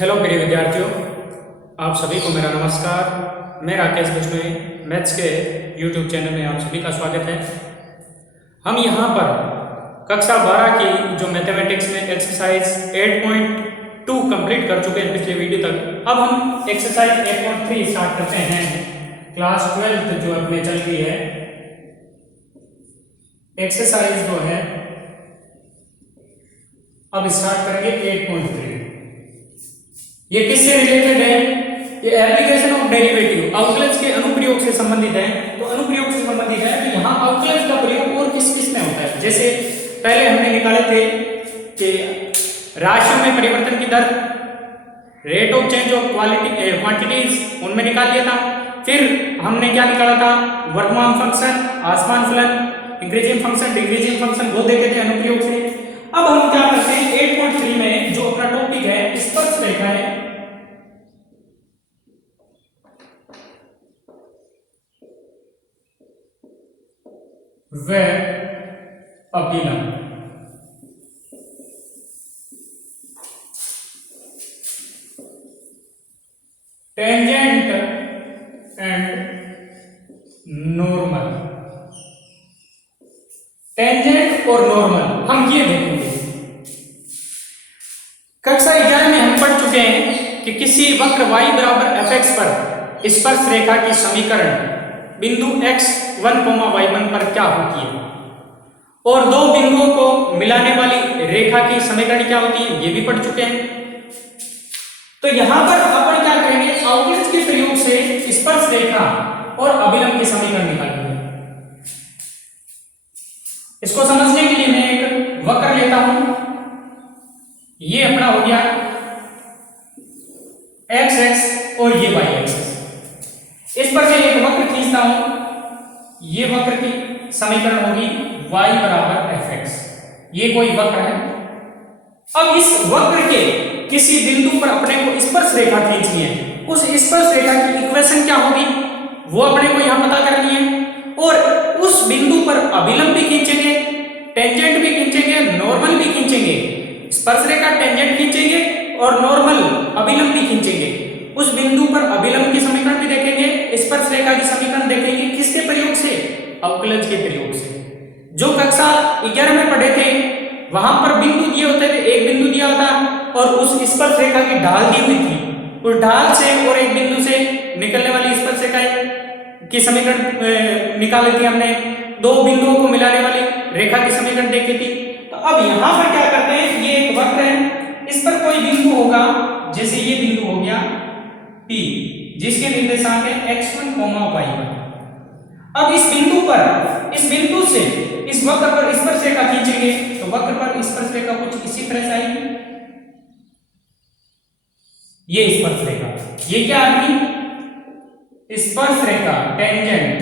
Hello प्रिय विद्यार्थियों, आप सभी को मेरा नमस्कार। मैं राकेश बिश्नोई मैथ्स के यूट्यूब चैनल में आप सभी का स्वागत है। हम यहाँ पर कक्षा 12 की जो मैथमेटिक्स में एक्सरसाइज 8.2 कंप्लीट कर चुके हैं पिछले वीडियो तक। अब हम एक्सरसाइज 8.3 स्टार्ट करते हैं। क्लास 12 जो अपने चल रही है, एक्सरसाइज जो है अब स्टार्ट करेंगे 8.3। ये किससे रिलेटेड है? ये एप्लीकेशन ऑफ डेरिवेटिव, अवकलज के अनुप्रयोग से संबंधित है। तो अनुप्रयोग से संबंधित है तो यहाँ अवकलज का प्रयोग और किस किस में होता है। जैसे पहले हमने निकाले थे कि राशियों में परिवर्तन की दर, rate of change of quantities, उनमें निकाल दिया था। फिर हमने क्या निकाला था? वर्तमान फंक्शन, आसमान फलन, इंक्रीजिंग फंक्शन, डिक्रीजिंग फंक्शन, वो देखे थे अनुप्रयोग से। अब हम क्या करते हैं 8.3 में जो अपना टॉपिक है स्पर्शरेखा है। वह अभिलंब टेंजेंट एंड नॉर्मल। टेंजेंट और नॉर्मल हम ये देखेंगे। कक्षा 11 में हम पढ़ चुके हैं कि किसी वक्र y बराबर fx पर स्पर्श रेखा की समीकरण बिंदु x1, y1 पर क्या होती है, और दो बिंदुओं को मिलाने वाली रेखा की समीकरण क्या होती है, ये भी पढ़ चुके हैं। तो यहां पर अपन क्या करेंगे? अवकलज के प्रयोग से स्पर्श रेखा और अभिलंब की समीकरण निकालेंगे। इसको समझने के लिए मैं एक वक्र लेता हूं। ये अपना हो गया एक्स एक्स और ये वाई एक्सिस। इस पर से एक वक्र खींचता हूं। ये वक्र की समीकरण होगी y बराबर fx। ये कोई वक्र है। अब इस वक्र के किसी बिंदु पर अपने को स्पर्श रेखा खींचनी है। उस स्पर्श रेखा की इक्वेशन क्या होगी वो अपने को यहां पता करनी है। और उस बिंदु पर अभिलंब भी खींचेंगे, टेंजेंट भी खींचेंगे, नॉर्मल भी खींचेंगे। स्पर्श रेखा टेंजेंट खींचेंगे और नॉर्मल अभिलंब भी खींचेंगे। उस बिंदु पर अभिलंब की समीकरण भी देखेंगे, स्पर्श रेखा की समीकरण देखेंगे। किसके प्रयोग से? अवकलज के प्रयोग से। जो कक्षा 11 में पढ़े थे वहां पर बिंदु दिए होते थे, एक बिंदु दिया होता और उस स्पर्श रेखा की ढाल दी हुई थी। उस ढाल से और एक बिंदु से निकलने वाली स्पर्श रेखा की समीकरण निकाली थी हमने। दो बिंदुओं को मिलाने वाली रेखा की समीकरण देखी थी। तो अब यहां पर क्या करते हैं? ये एक वक्र है, इस पर कोई बिंदु होगा, जैसे ये बिंदु हो गया P, जिसके निर्देशांक है x1, y1। अब इस बिंदु पर, इस बिंदु से इस वक्र पर स्पर्श रेखा खींचेंगे तो वक्र पर स्पर्श रेखा कुछ इसी तरह से आएगी। ये स्पर्श रेखा, ये क्या आएगी? स्पर्श रेखा टेंजेंट।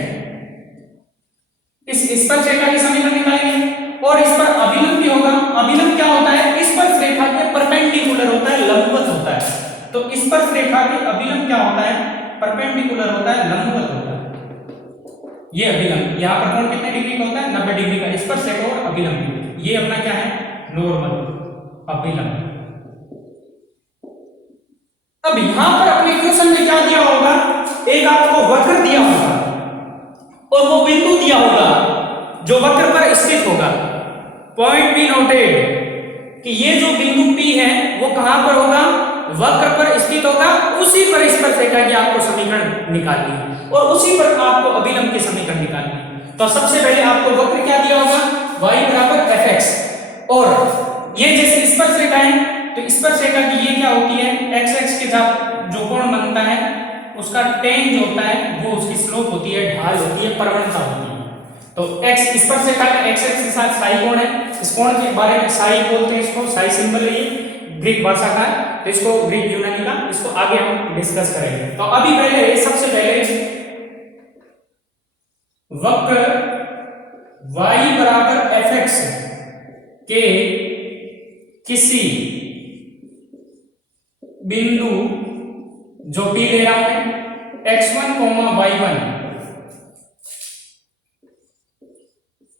इस स्पर्श रेखा की समीकरण निकालेंगे और इस पर अभिलंब भी होगा। अभिलंब क्या होता है? स्पर्श रेखा के परपेंडिकुलर होता है, लंबवत होता है। तो स्पर्श रेखा के अभिलंब क्या होता है? परपेंडिकुलर होता है, लंबवत होता है। ये अभिलंब, यहां पर कोण कितने डिग्री का होता है? 90 डिग्री का। स्पर्श रेखा और अभिलंब, ये अपना क्या है? नॉर्मल अभिलंब। अब यहां पर अपने क्वेश्चन में क्या दिया होगा? एक आपको वक्र दिया होगा और वो बिंदु दिया होगा जो वक्र पर स्थित होगा। पॉइंट बी नोटेड कि ये जो बिंदु P है वो कहां पर होगा? वक्र पर स्थित होगा। उसी पर स्पर्श रेखा की आपको समीकरण निकालनी है और उसी पर आपको अभिलंब की समीकरण निकालनी है। तो सबसे पहले आपको वक्र क्या दिया होगा? y बराबर fx। और ये जैसे स्पर्श रेखा है तो स्पर्श रेखा की ये क्या होती है? x x के साथ जो कोण बनता है उसका टेन जो होता है वो उसकी स्लोप होती है, ढाल होती है, प्रवणता होती है। तो x स्पर्श रेखा का x x के साथ साई कोण है। इस कोण के बारे में साई बोलते हैं, इसको साई सिंबल है, ये ग्रीक भाषा का है, तो इसको ग्रीक यूनानी का, इसको आगे हम डिस्कस करेंगे। तो अभी पहले सबसे पहले वक्र y बराबर fx के किसी बिंदु जो P ले रहा है x1, y1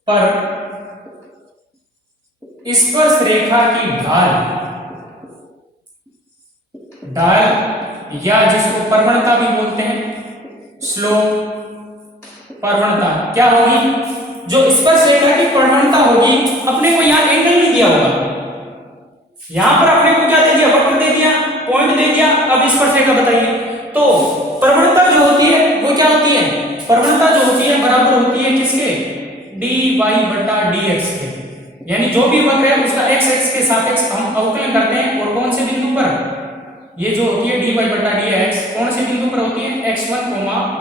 पर स्पर्श रेखा की ढाल ढाल या जिसको प्रवणता भी बोलते हैं, स्लोप, प्रवणता क्या होगी? जो स्पर्श रेखा की प्रवणता होगी, अपने को यहाँ एंगल नहीं दिया होगा, यहां पर अपने को क्या दे दिया? वक्र दे दिया, पॉइंट दे दिया। अब स्पर्श रेखा बताइए, तो प्रवणता जो होती है वो क्या होती है? प्रवणता जो होती है बराबर होती है किसके? dy बटा dx के। यानी जो भी वक्र है उसका x एक्स के सापेक्ष हम अवकलन करते हैं, और कौन से बिंदु पर? ये जो होती है dy बटा dx कौन से बिंदु पर होती है? x1,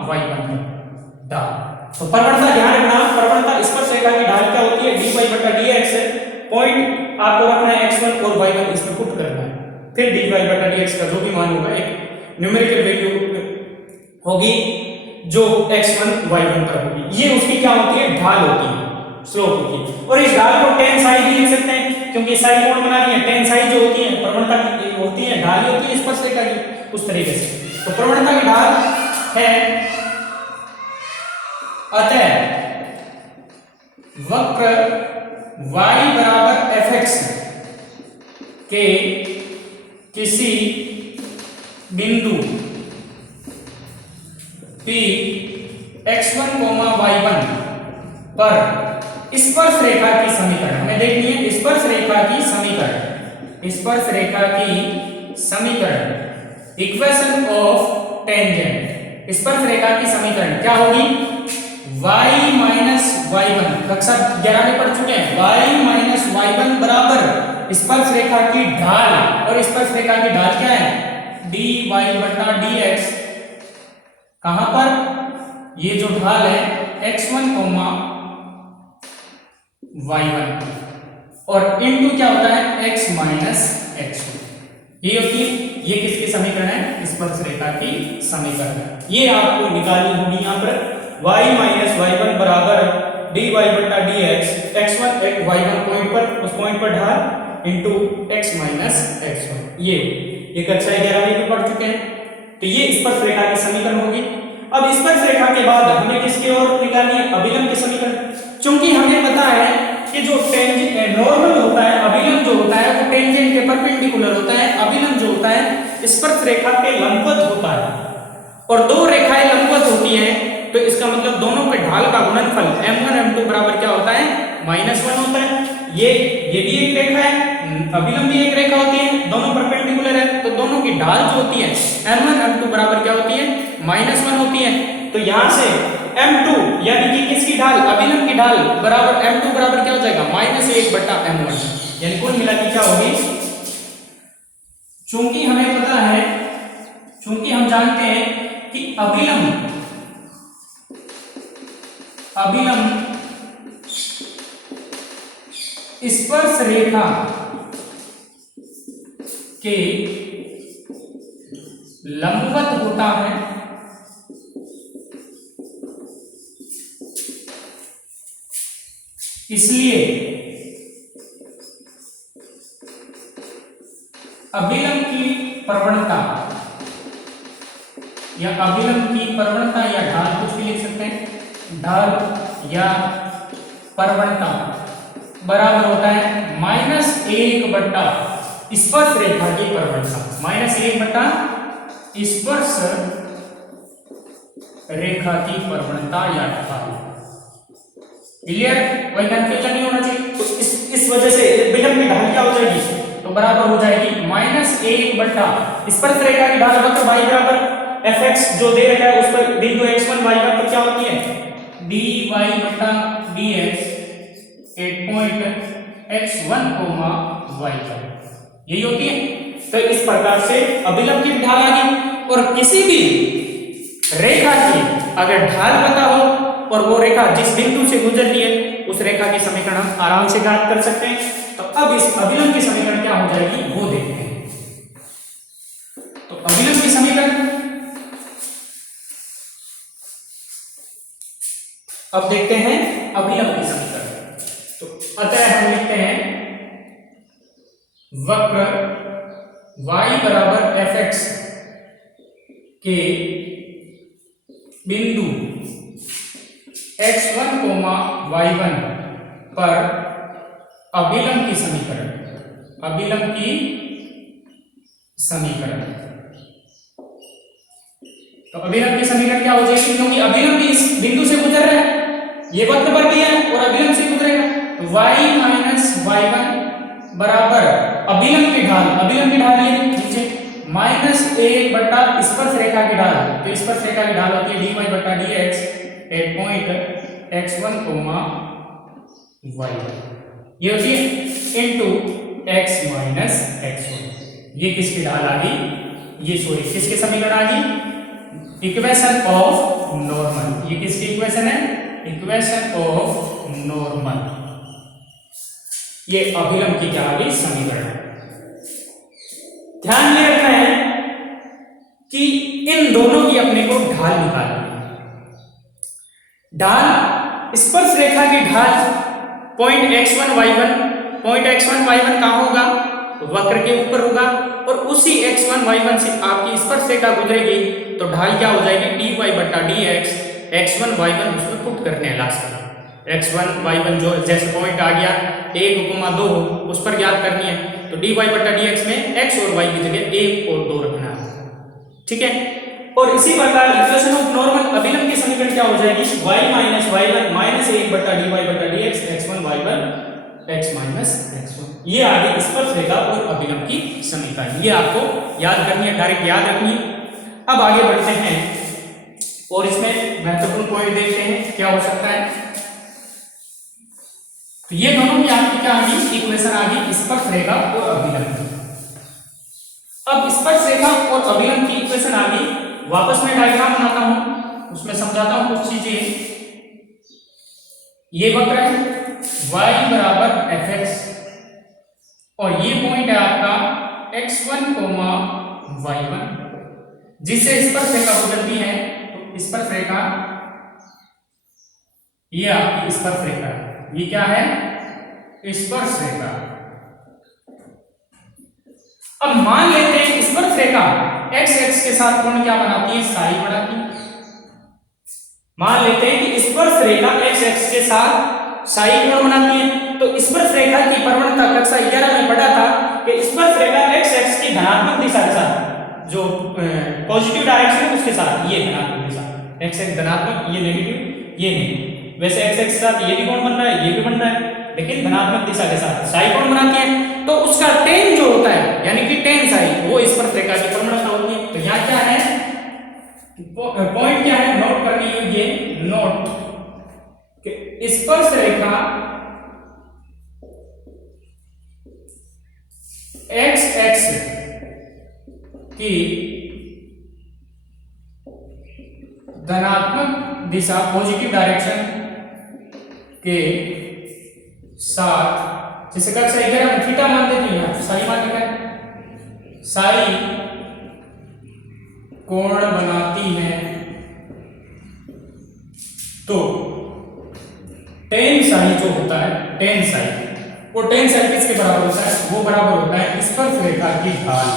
y1 पर। ढाल, तो प्रवणता ध्यान रखना, प्रवणता स्पर्श रेखा की ढाल क्या होती है? dy बटा dx। पॉइंट आपको रखना है x1 और y1, इसमें पुट करना है, फिर dy बटा dx का जो भी मान होगा एक न्यूमेरिकल वैल्यू होगी जो x1 y1 पर होगी। ये उसकी क्या होती है? ढाल होती है, स्लोप होती है। और इस ढाल को tan साई भी लिख सकते हैं, क्योंकि साई कोण बना रही है। tan साई जो होती है प्रवणता की होती है, ढाल ही होती है स्पर्श रेखा की, उस तरीके से। तो प्रवणता की ढाल है, अतः वक्र y बराबर fx के किसी बिंदु P x1, y1 पर स्पर्श रेखा की समीकरण हमें देखनी है। स्पर्श रेखा की समीकरण, स्पर्श रेखा की समीकरण, इक्वेशन ऑफ टेंजेंट। स्पर्श रेखा की समीकरण क्या होगी? y माइनस y1, कक्षा 11 में पढ़ चुके हैं। y माइनस y1 बराबर स्पर्श रेखा की ढाल, और स्पर्श रेखा की ढाल क्या है? dy बटा dx। कहां पर? ये जो ढाल है x1, y1, और इनटू क्या होता है? x minus x1। ये होती है, ये किसकी समीकरण है? स्पर्श रेखा की समीकरण। ये आपको निकालनी होगी यहाँ पर, y माइनस y1 बराबर dy बटा dx, x1 y1 पॉइंट पर, उस पॉइंट पर ढाल इनटू x माइनस x1। ये कक्षा 11 में पढ़ चुके हैं। तो ये स्पर्श रेखा की समीकरण होगी। अब स्पर्श रेखा के बाद हमें किसकी ओर निकालनी है? अभिलंब की समीकरण। चूंकि हमें पता है कि जो टेंजेंट नॉर्मल होता है, अभिलंब जो होता है वो टेंजेंट के परपेंडिकुलर होता है, अभिलंब जो होता है स्पर्श रेखा के लंबवत होता है, और दो रेखाएं लंबवत होती हैं, तो इसका मतलब दोनों पे ढाल का गुणनफल m1 m2 बराबर क्या होता है? -1 होता है। ये भी एक रेखा है, अभिलंब भी एक रेखा होती है, दोनों परपेंडिकुलर है, तो दोनों की ढाल जो होती है m1 m2 बराबर क्या होती है? -1 होती है। तो यहां से m2 यानी कि किसकी ढाल? अभिलंब की ढाल बराबर m2 बराबर क्या हो जाएगा? -1 बटा m1, यानी कुल मिला के क्या होगी? चूंकि हमें पता है, चूंकि हम जानते हैं कि अभिलंब स्पर्श रेखा के लंबवत होता है, इसलिए अभिलंब की प्रवणता या अभिलंब की प्रवणता या ढाल, कुछ भी लिख सकते हैं, ढाल या प्रवणता बराबर होता है -1 बटा स्पर्श रेखा की प्रवणता, -1 बटा स्पर्श रेखा की प्रवणता या ढाल। क्लियर? कोई कंफ्यूजन नहीं होना चाहिए। तो इस वजह से विलंब की ढाल क्या हो जाएगी? तो बराबर हो जाएगी -1 बटा स्पर्श रेखा की ढाल वक्र y बराबर fx जो दे रखा है उस पर बिंदु x1 y1 पर क्या होती है? dy बटा dx eight point x1, y1, यही होती है। तो इस प्रकार से अभिलंब की ढाल आ गई, और किसी भी रेखा की अगर ढाल पता हो और वो रेखा जिस बिंदु से गुजर रही है उस रेखा की समीकरण हम आराम से ज्ञात कर सकते हैं। तो अब इस अभिलंब की समीकरण क्या हो जाएगी वो देखते हैं। तो अभिलंब की समीकरण अब देखते हैं, अभिलंब की समीकरण। तो अतः हम लिखते हैं वक्र y बराबर fx के बिंदु x1, y1 पर अभिलंब की समीकरण, अभिलंब की समीकरण तो अभिलंब की समीकरण क्या हो जाएगी, क्योंकि अभिलंब भी इस बिंदु से गुजर रहा है, ये वक्र पर भी है और अभिलंब से गुजरेगा, तो y माइनस y1 बराबर अभिलंब की ढाल ये नीचे माइनस एक बटा स्पर्श रेखा की ढाल, तो स्पर्श रेखा की ढाल होती है dy बटा dx eight point x1 y1, ये होती है इनटू x माइनस x1। ये किसकी ढाल आ गई, ये सॉरी किसके समीकरण आ गई, इक्वेशन ऑफ नॉर्मल। ये किसकी इक्वेशन है, इक्वेशन ऑफ नॉर्मल। ये अभिलंब की क्या आ गई समीकरण है। ध्यान में रखना है कि इन दोनों की अपने को ढाल निकालनी है। ढाल स्पर्श रेखा की ढाल पॉइंट x1 y1 कहां होगा, वक्र के ऊपर होगा, और उसी x1 y1 से आपकी स्पर्श रेखा गुजरेगी, तो ढाल क्या हो जाएगी dy बटा dx x1 y1 उसमें पुट करने हैं लास्ट में, x1 y1 जो जैसे पॉइंट आ गया 1,2 उस पर ज्ञात करनी है, तो dy बटा dx में x और y की जगह 1 और 2 रखना है, ठीक है। और इसी प्रकार इक्वेशन ऑफ नॉर्मल अभिलंब की समीकरण क्या हो जाएगी, y माइनस y1 माइनस 1 बटा dy बटा dx x1 y1 x minus x1। ये आ गई स्पर्श रेखा और अभिलंब की समीकरण, ये आपको याद करनी है, डायरेक्ट याद रखनी है। अब आगे बढ़ते हैं और इसमें महत्वपूर्ण पॉइंट देखते हैं क्या हो सकता है। तो ये दोनों की आपकी क्या आ गई इक्वेशन आ गई स्पर्श रेखा और अभिलंब की। अब स्पर्श रेखा और अभिलंब की इक्वेशन आ गई, वापस मैं डायग्राम बनाता हूं, उसमें समझाता हूं कुछ चीजें। ये वक्र है y बराबर fx और ये पॉइंट है आपका x1 y1, जिससे स्पर्श रेखा गुजरती है, तो स्पर्श रेखा ये आपकी स्पर्श रेखा है, ये क्या है स्पर्श रेखा। अब मान लेते हैं स्पर्श रेखा x एक्स के साथ कोण क्या बनाती है, साई बनाती है। मान लेते हैं कि स्पर्श रेखा x एक्स के साथ साई कोण बनाती है, तो स्पर्श रेखा की प्रवणता कक्षा 11 में पढ़ा था कि स्पर्श रेखा x एक्स की धनात्मक दिशा के साथ, जो पॉजिटिव डायरेक्शन है उसके साथ, ये धनात्मक दिशा, x एक्स धनात्मक, ये नेगेटिव, ये नहीं। वैसे x एक्स के साथ ये भी कोण बन रहा है, ये भी बन रहा है, लेकिन धनात्मक दिशा के साथ साई कोण बनाती है, तो उसका टेन जो होता है यानी कि टेन साई, वो स्पर्श रेखा की प्रवणता होती है। तो यहाँ क्या है, पॉइंट क्या है, नोट करनी है ये, नोट कि स्पर्श रेखा x एक्स की धनात्मक दिशा पॉजिटिव डायरेक्शन के साथ, जैसे कक्षा 11 में थीटा मान देते हैं, यहाँ साई मान लिखा है, साई कोण बनाती है, तो टेन साई जो होता है, टेन साई, वो टेन साई किसके बराबर होता है, वो बराबर होता है स्पर्श रेखा की ढाल,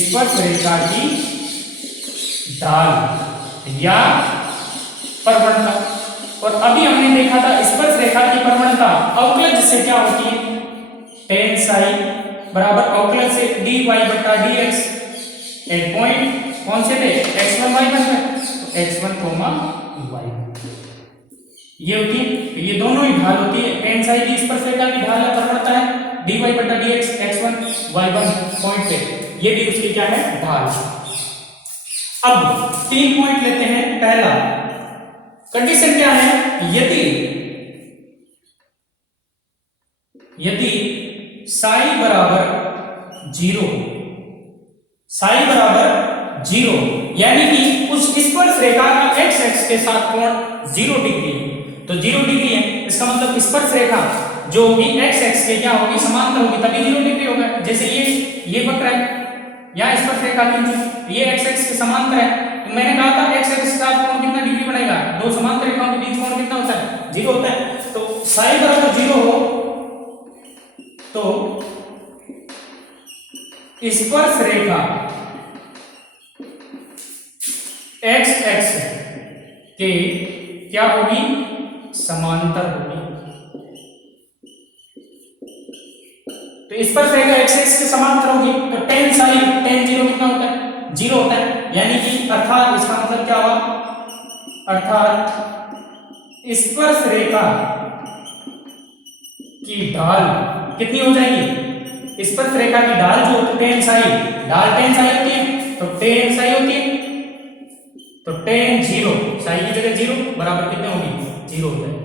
स्पर्श रेखा की ढाल या प्रवणता। और अभी हमने देखा था स्पर्श रेखा की प्रवणता अवकलज से क्या होती है, टेन साई बराबर अवकलज से dy बटा dx एट पॉइंट कौन से थे, x1 y1 में, तो x1 y1 ये होती है। तो ये दोनों ही ढाल होती है, टेन साई की स्पर्श रेखा की ढाल प्रवणता है dy बटा dx x1 y1 पॉइंट पे, ये भी उसकी क्या है ढाल। अब 3 पॉइंट लेते हैं। पहला कंडीशन क्या है, यदि साई बराबर 0, साई बराबर 0 यानी कि उस स्पर्श रेखा का x एक्स के साथ कोण 0 डिग्री है, तो 0 डिग्री है, इसका मतलब स्पर्श रेखा जो होगी x एक्स के क्या होगी, समांतर होगी, तभी 0 डिग्री होगा। जैसे ये वक्र है, यहाँ स्पर्श रेखा की ये x एक्स के समांतर है, तो मैंने कहा था x एक्स के साथ कोण कितना डिग्री बनेगा, दो समांतर रेखाओं के बीच कोण कितना होता है, 0 होता है। तो साई बराबर 0 हो तो स्पर्श रेखा x एक्स के क्या होगी, समांतर होगी। तो स्पर्श रेखा x एक्स के समांतर होगी, तो tan साई tan 0 कितना होता है जीरो होता है, यानी कि अर्थात इसका मतलब क्या हुआ, अर्थात स्पर्श रेखा की ढाल कितनी हो जाएगी, स्पर्श रेखा की ढाल जो टेन साई, ढाल टेन साई होती है, तो टेन साई होती है, तो टेन जीरो, साई की जगह जीरो बराबर कितने होगी, जीरो हो जाएगी।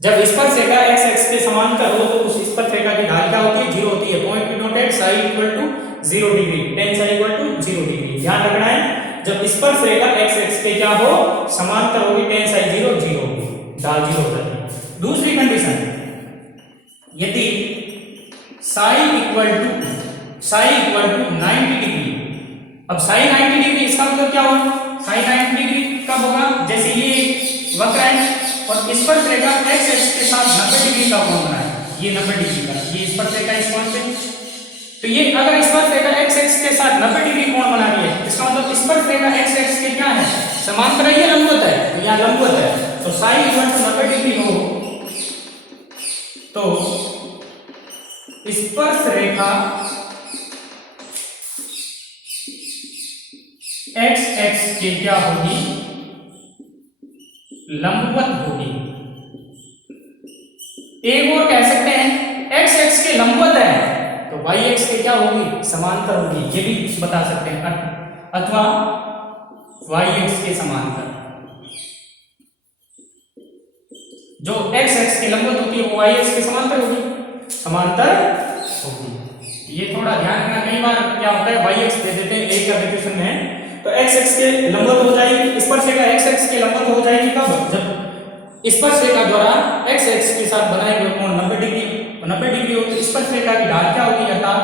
जब स्पर्श रेखा x x के समांतर हो तो उस स्पर्श रेखा की ढाल क्या होती है, जीरो होती है। Point denoted psi equal to 0 डिग्री, टेन साई इक्वल टू 0 डिग्री। ध्यान रखना है, जब स्पर्श रेखा x x के क्या हो, समांतर होगी, टेन साई 0 0 होगी, ढाल 0 हो जाती है। दूसरी कंडीशन, यदि साई इक्वल टू 90 डिग्री, अब साई 90 डिग्री इसका मतलब क्या हुआ, साई 90 डिग्री कब होगा, जैसे ये वक्र है और स्पर्श रेखा x x के साथ 90 डिग्री का कोण बना है, ये 90 डिग्री का, ये स्पर्श रेखा इस कोण से, तो ये अगर स्पर्श रेखा x x के साथ 90 डिग्री कोण बना रही है, इसका मतलब स्पर्श रेखा x x के क्या है, समांतर है, ये लंबवत है, तो यहाँ लंबवत है, तो साई इक्वल टू 90 डिग्री हो तो स्पर्श रेखा x x के क्या होगी, लंबवत होगी। एक और कह सकते हैं x x के लंबवत है तो y x के क्या होगी, समांतर होगी, ये भी बता सकते हैं, अथवा y x के समांतर, जो x x के लंबवत होती है वो y x के समांतर होगी, ये थोड़ा ध्यान रखना, कई बार क्या होता है y x दे देते हैं एक एप्लीकेशन में, तो x x के लंबवत हो जाएगी, स्पर्श रेखा x x के लंबवत हो जाएगी कब, जब स्पर्श रेखा द्वारा x x के साथ बनाए हुए कोण 90 डिग्री हो, तो स्पर्श रेखा की ढाल क्या होगी, अर्थात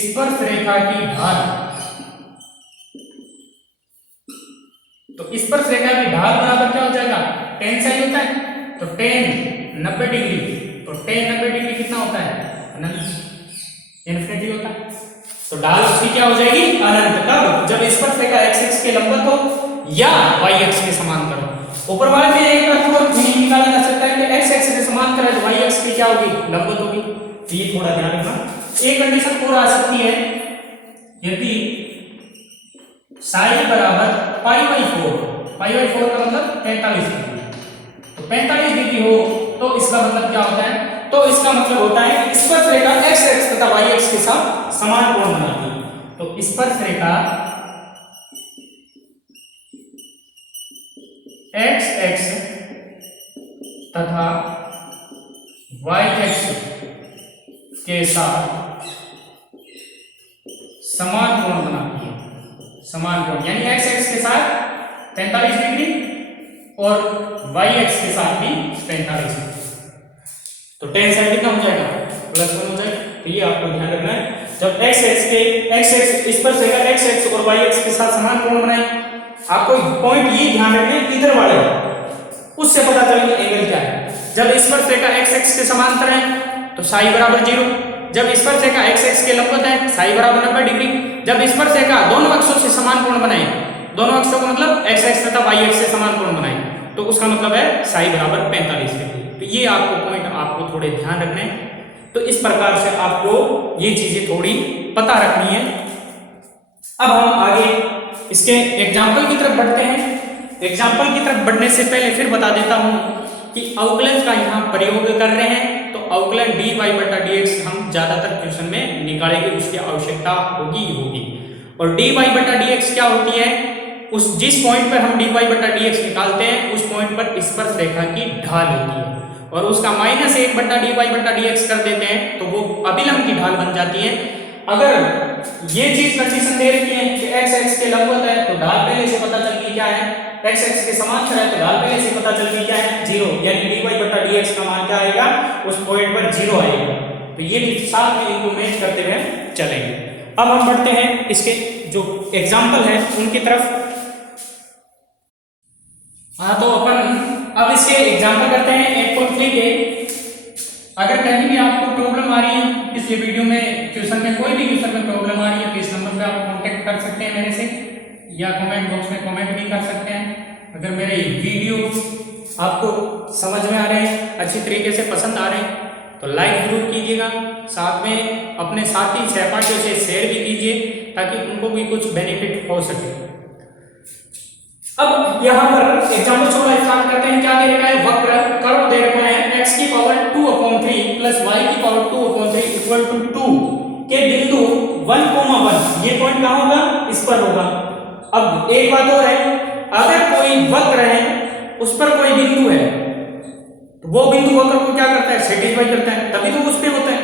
स्पर्श रेखा की ढाल, तो स्पर्श रेखा की ढाल बराबर क्या हो जाएगा, टेन साई होता है, तो टेन 90 डिग्री, तो टेन 90 डिग्री कितना होता है, इन्फिनिटी होता है, तो ढाल उसकी क्या हो जाएगी, अनंत, कब, जब स्पर्श रेखा x x के लंबवत हो या y x के समांतर हो। ऊपर वाले में एक अर्थ और निकाला जा सकता है कि x x के समांतर है तो y x की क्या होगी, लंबवत होगी, तो ये थोड़ा ध्यान रखना। एक कंडीशन और आ सकती है, यदि साई बराबर पाई बाई 4 का मतलब 45 डिग्री, तो 45 डिग्री हो तो इसका मतलब क्या होता है, तो इसका मतलब होता है स्पर्श रेखा x x तथा y x के साथ समान कोण बनाती है, तो स्पर्श रेखा x x तथा y x के साथ समान कोण बनाती है, समान कोण, यानी x x के साथ 45 डिग्री और y x के साथ भी 45 डिग्री, तो टेन साइन कितना हो जाएगा, +1 हो जाएगा। तो ये आपको ध्यान रखना है, जब x स्पर्श रेखा x x और y x के साथ समान कोण बनाए, आपको पॉइंट ये ध्यान रखना, इधर वाले उससे पता चलेगा एंगल क्या है। जब स्पर्श रेखा x x के समांतर है तो साई बराबर 0, जब स्पर्श रेखा x x के लंबवत है साई बराबर 90 डिग्री, जब स्पर्श रेखा दोनों अक्षों से समान कोण बनाए, दोनों अक्षों का मतलब x x तथा y x से समान कोण बनाए, तो उसका मतलब है साई बराबर 45 डिग्री। तो ये आपको पॉइंट आपको थोड़े ध्यान रखने हैं, तो इस प्रकार से आपको ये चीजें थोड़ी पता रखनी है। अब हम आगे इसके एग्जाम्पल की तरफ बढ़ते हैं। एग्जाम्पल की तरफ बढ़ने से पहले फिर बता देता हूं कि अवकलन का यहाँ प्रयोग कर रहे हैं, तो अवकलन dy बटा dx हम ज्यादातर क्वेश्चन में निकालेंगे, उसकी आवश्यकता होगी ही होगी। और dy बटा dx क्या होती है, उस जिस पॉइंट पर हम dy बटा dx निकालते हैं उस पॉइंट पर स्पर्श रेखा की ढाल होती है, और उसका -1 बटा dy बटा dx कर देते हैं तो वो अभिलंब की ढाल बन जाती है। अगर ये चीज कंडीशन दे रखी है कि x x के लंबवत है तो ढाल पहले से पता चल गई क्या है, x x के समांतर है तो ढाल पहले से पता चल गई क्या है, 0, यानी dy बटा dx का मान क्या आएगा, उस पॉइंट पर 0 आएगा। तो ये भी साथ में इनको मैच करते हुए चलेंगे। अब हम बढ़ते हैं इसके जो एग्जाम्पल है उनकी तरफ। हाँ, तो अपन अब इसके एग्जाम्पल करते हैं 8.3 के। अगर कहीं भी आपको प्रॉब्लम आ रही है इस वीडियो में, क्वेश्चन में कोई भी क्वेश्चन में प्रॉब्लम आ रही है तो इस नंबर पे आप कांटेक्ट कर सकते हैं मेरे से, या कमेंट बॉक्स में कमेंट भी कर सकते हैं। अगर मेरे वीडियो आपको समझ में आ रहे हैं, अच्छी तरीके से पसंद आ रहे हैं, तो लाइक जरूर कीजिएगा, साथ में अपने साथी सहपाठियों से शेयर भी कीजिए ताकि उनको भी कुछ बेनिफिट हो सके। अब यहाँ पर एग्जाम्पल 16 स्टार्ट करते हैं। क्या दे रखा है? वक्र कर्व दे रखा है x की पावर 2/3 प्लस y की पावर 2/3 इक्वल टू 2 के बिंदु 1,1 ये पॉइंट कहाँ होगा? इस पर होगा। अब एक बात और है, अगर कोई वक्र है उस पर कोई बिंदु है तो वो बिंदु वक्र को क्या करता है? सेटिस्फाई करता है, तभी तो उस पे होता है।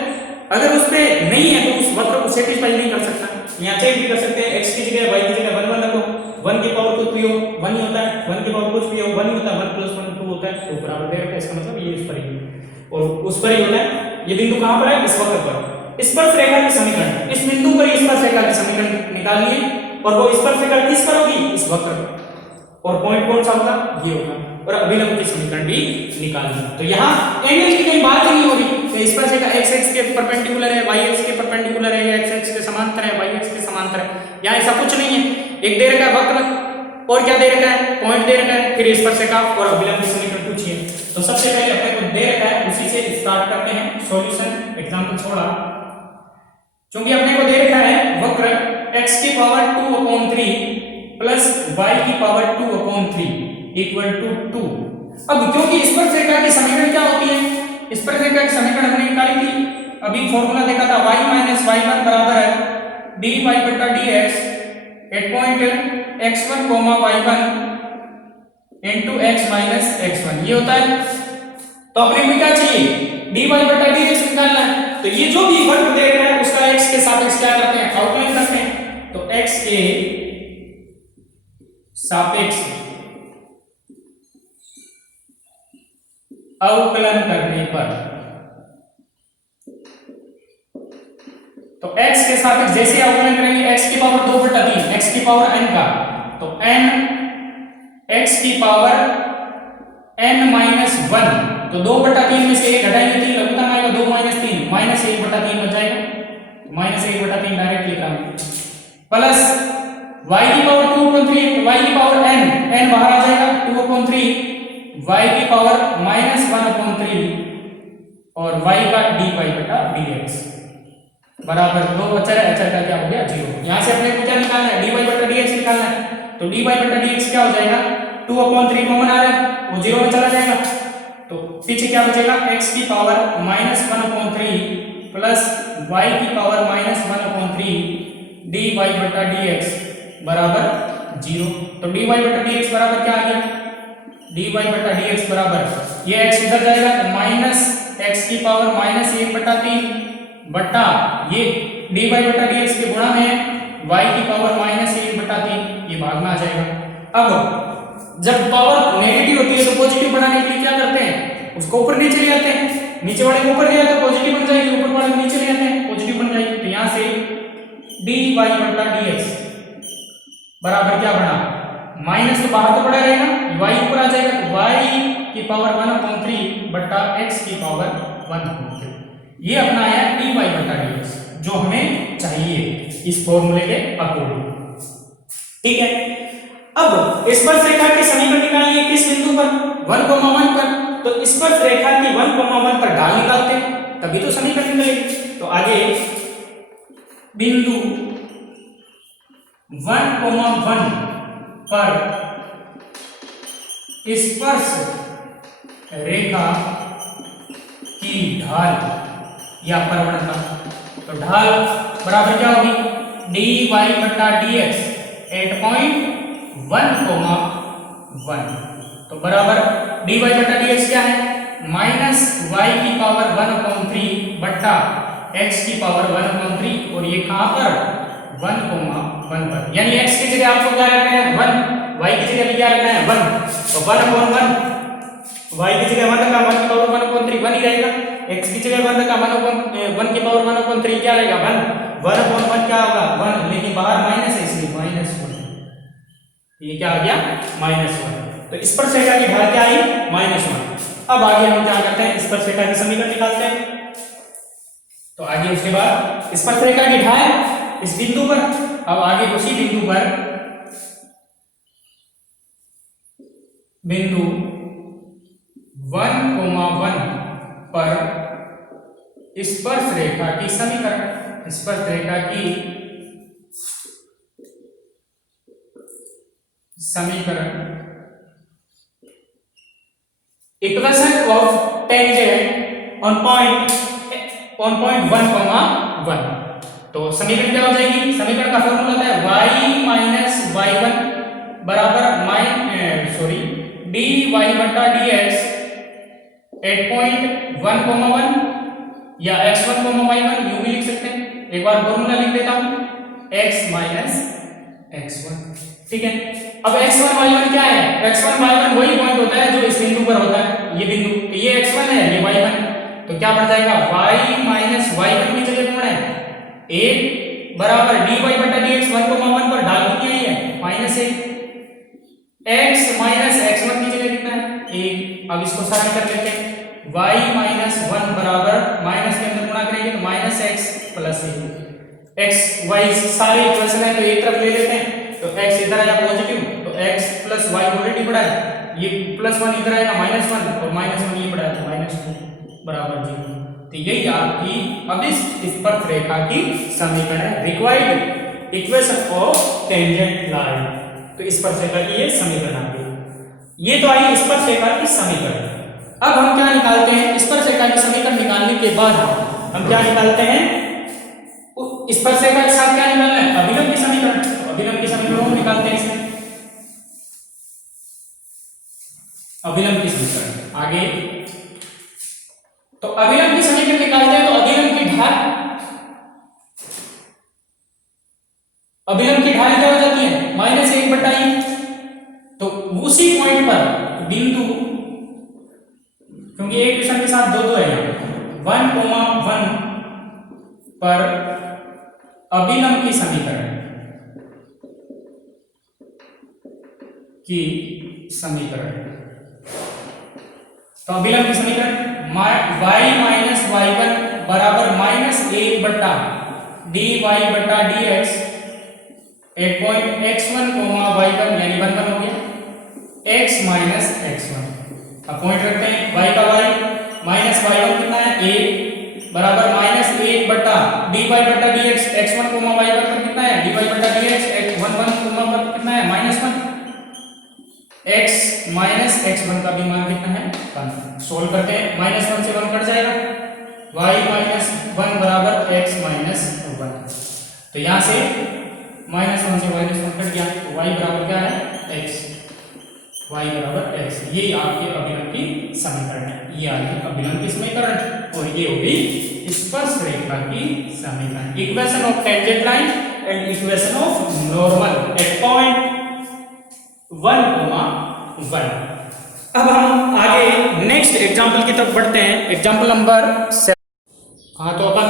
अगर उस पे नहीं है तो उस वक्र को सेटिस्फाई नहीं कर सकता। यहाँ चेक भी कर सकते हैं, x की जगह y की जगह 1 1 रखो, 1 की पावर तो 3 हो 1 ही होता है, 1 की पावर कुछ भी हो 1 ही होता है, 1 + 1 2 होता है, तो बराबर दे रखा है। इसका मतलब ये इस पर ही और उस पर ही होता है। ये बिंदु कहाँ पर है? इस वक्र पर। स्पर्शरेखा की समीकरण, इस बिंदु पर स्पर्शरेखा की समीकरण निकालिए और वो स्पर्शरेखा किस पर होगी? इस वक्र पर। और पॉइंट कौन सा होगा? ये होगा। और अभिलंब की समीकरण भी निकालनी। तो यहाँ एंगल की कोई बात नहीं हो रही, तो स्पर्शरेखा x x के परपेंडिकुलर है, y x के परपेंडिकुलर है, या x x के समांतर है, y x के समांतर है। यहाँ ऐसा कुछ नहीं है। एक दे रखा है वक्र और क्या दे रखा है? पॉइंट दे रखा है, फिर स्पर्शरेखा और अभिलंब की समीकरण पूछिए। तो सबसे पहले अपने को दे रखा है उसी से स्टार्ट करते हैं सॉल्यूशन। एग्जांपल 16, क्योंकि अपने को दे रखा है वक्र x की पावर 2/3 प्लस y की पावर 2/3 इक्वल टू 2। अब क्योंकि स्पर्शरेखा की समीकरण क्या होती है? स्पर्शरेखा की समीकरण हमने निकाली थी, अभी फॉर्मूला देखा था, y - y1 बराबर है dy/dx eight point x1, y1 into x - x1 ये होता है। तो अपने को क्या चाहिए? dy/dx निकालना है। तो ये जो भी वक्र दे रहा है उसका x के सापेक्ष क्या करते हैं? अवकलन करते हैं। तो x के सापेक्ष अवकलन करने पर, तो x के सापेक्ष जैसे अवकलन करेंगे, x की पावर 2/3 x की पावर n का, तो n x की पावर n-1, तो 2/3 में से 1 घटाएंगे 3 लघुत्तम आएगा 2 - 3 -1/3 बच जाएगा, -1/3 डायरेक्ट लिख रहा हूं, प्लस y की पावर 2/3 y की पावर n बाहर आ जाएगा 2/3 y की पावर -1/3 और y का dy/dx बराबर 2 बचा है। अच्छा का क्या हो गया? 0। यहां से अपने को क्या निकालना है? dy/dx निकालना है। तो dy/dx क्या हो जाएगा? 2/3 कॉमन आ रहा है, वो 0 में चला जाएगा, तो पीछे क्या बचेगा? x की पावर -1/3 प्लस y की पावर -1/3 dy/dx बराबर 0। तो dy/dx बराबर क्या आ गया? dy/dx बराबर ये x इधर जाएगा तो माइनस x की पावर -1/3 बटा ये dy/dx के गुणा में y की पावर -1/3 ये भाग में आ जाएगा। अब जब पावर नेगेटिव होती है तो पॉजिटिव बनाने के लिए क्या करते हैं? उसको ऊपर नीचे ले आते हैं, नीचे वाले को ऊपर ले आते हैं पॉजिटिव बन जाएगी, ऊपर वाले को नीचे ले आते हैं पॉजिटिव बन जाएगी। तो यहां से dy/dx बराबर क्या बना? माइनस तो बाहर तो पड़ा रहेगा, y ऊपर आ जाएगा तो y की पावर 1/3 बटा x की पावर 1/3। ये अपना है dy/dx जो हमें चाहिए इस फॉर्मूले के अकॉर्डिंग। ठीक है, अब स्पर्शरेखा की समीकरण निकालिए किस बिंदु पर? 1,1 पर। तो स्पर्शरेखा की 1,1 पर ढाल निकालते हैं तभी तो समीकरण निकलेगी। तो आगे बिंदु 1,1 पर स्पर्श रेखा की ढाल या प्रवणता, तो ढाल बराबर क्या होगी? dy/dx एट पॉइंट 1,1 तो बराबर dy/dx क्या है? -y की पावर 1/3 बटा x की पावर 1/3 और ये कहां पर? 1,1 पर। यानी x की जगह आपको क्या रखना है? 1, y की जगह भी क्या रखना है? 1। तो 1/1 y की जगह 1 का 1 की पावर 1/3 1 ही रहेगा, x की जगह 1 का 1 की पावर 1/3 क्या रहेगा? 1/1 क्या होगा? 1, लेकिन बाहर माइनस है इसलिए -1। ये क्या आ गया? -1। तो स्पर्शरेखा की ढाल क्या आई? -1। अब आगे हम क्या करते हैं? स्पर्शरेखा की समीकरण निकालते हैं। तो आगे उसके बाद स्पर्शरेखा की ढाल इस बिंदु पर, अब आगे उसी बिंदु पर बिंदु 1,1 पर स्पर्शरेखा की समीकरण, स्पर्शरेखा की समीकरण, equation of tangent on point 1,1। तो समीकरण क्या हो जाएगी? समीकरण का फॉर्मूला होता है y माइनस y1 बराबर dy बटा dx एट पॉइंट 1,1 या x1, y1 यूं भी लिख सकते हैं। एक बार फॉर्मूला लिख देता हूं, x माइनस x1, ठीक है। अब x1 y1 क्या है? x1 y1 वही पॉइंट होता है जो इस बिंदु पर होता है, ये बिंदु, तो ये x1 है, ये y1, तो क्या बन जाएगा? y माइनस y1 की जगह कौन है? 1 बराबर dy बटा dx 1,1 पर डाल दिया है माइनस 1, x माइनस x1 की जगह कितना है? 1। अब इसको साइन कर लेते हैं, y माइनस 1 बराबर माइनस के अंदर गुणा करेंगे तो minus x plus 1, x y सारे इक्वेशन है तो एक तरफ ले लेते हैं, तो x इधर आया पॉजिटिव, तो x प्लस y ऑलरेडी पड़ा है, ये +1 इधर आएगा -1 और -1 ये पड़ा है तो -2 बराबर 0। तो यही आपकी अभिष्ट स्पर्शरेखा की समीकरण है, required equation of tangent line. तो स्पर्शरेखा की ये समीकरण आ गई। ये तो आई स्पर्शरेखा की समीकरण। अब हम क्या निकालते हैं? स्पर्शरेखा की समीकरण निकालने के बाद हम क्या निकालते हैं? स्पर्शरेखा के साथ क्या निकालना है? अभिलंब की समीकरण। तो अभिलंब की समीकरण हम निकालते हैं इसमें, अभिलंब की समीकरण आगे। तो अभिलंब की समीकरण निकालते हैं तो अभिलंब की ढाल क्या हो जाती है? -1 बटा e। तो उसी पॉइंट पर बिंदु, क्योंकि एक दिशा के साथ दो है यहाँ, 1,1 पर अभिलंब की समीकरण तो अभिलंब की समीकरण y माइनस y1 बराबर -1 बटा dy बटा dx eight point x1, y1 यानी 1 हो गया, x माइनस x1। अब पॉइंट रखते हैं y का y माइनस y1 कितना है? 1 बराबर -1 बटा dy बटा dx x1, y1 पर कितना है? dy बटा dx x1 पर कितना है? -1। x माइनस x1 का भी मान कितना है? 1। सोल्व करते हैं, -1 से 1 कट जाएगा, y माइनस 1 बराबर x माइनस 1। तो यहां से -1 से -1 कट गया, तो y बराबर क्या है? x, y बराबर x। ये आपके अभिलंब की समीकरण है, ये आपकी अभिलंब की समीकरण और ये होगी स्पर्शरेखा की समीकरण, equation of tangent line and equation of normal at point 1,1। अब हम आगे नेक्स्ट एग्जांपल की तरफ बढ़ते हैं, एग्जांपल नंबर 7। हाँ, तो अपन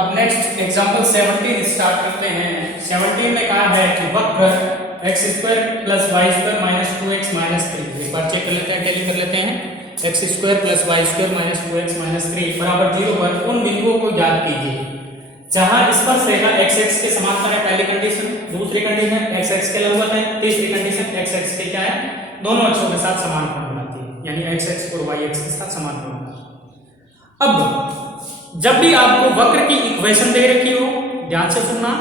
अब नेक्स्ट एग्जांपल 17 स्टार्ट करते हैं। 17 में कहा है कि वक्र x² + y² - 2x - 3। एक बार चेक कर लेते हैं, टैली कर लेते हैं। x² + y² - 2x - 3 बराबर 0 पर उन बिंदुओं को ज्ञात कीजिए जहां स्पर्शरेखा x के समांतर है, पहली कंडीशन। दूसरी कंडीशन x के लंबवत है। तीसरी कंडीशन x के क्या है? दोनों अक्षों के साथ समान कोण बनाती है, यानी x और y के साथ समान कोण बनाती है। अब जब भी आपको वक्र की इक्वेशन दे रखी हो, ध्यान से सुनना,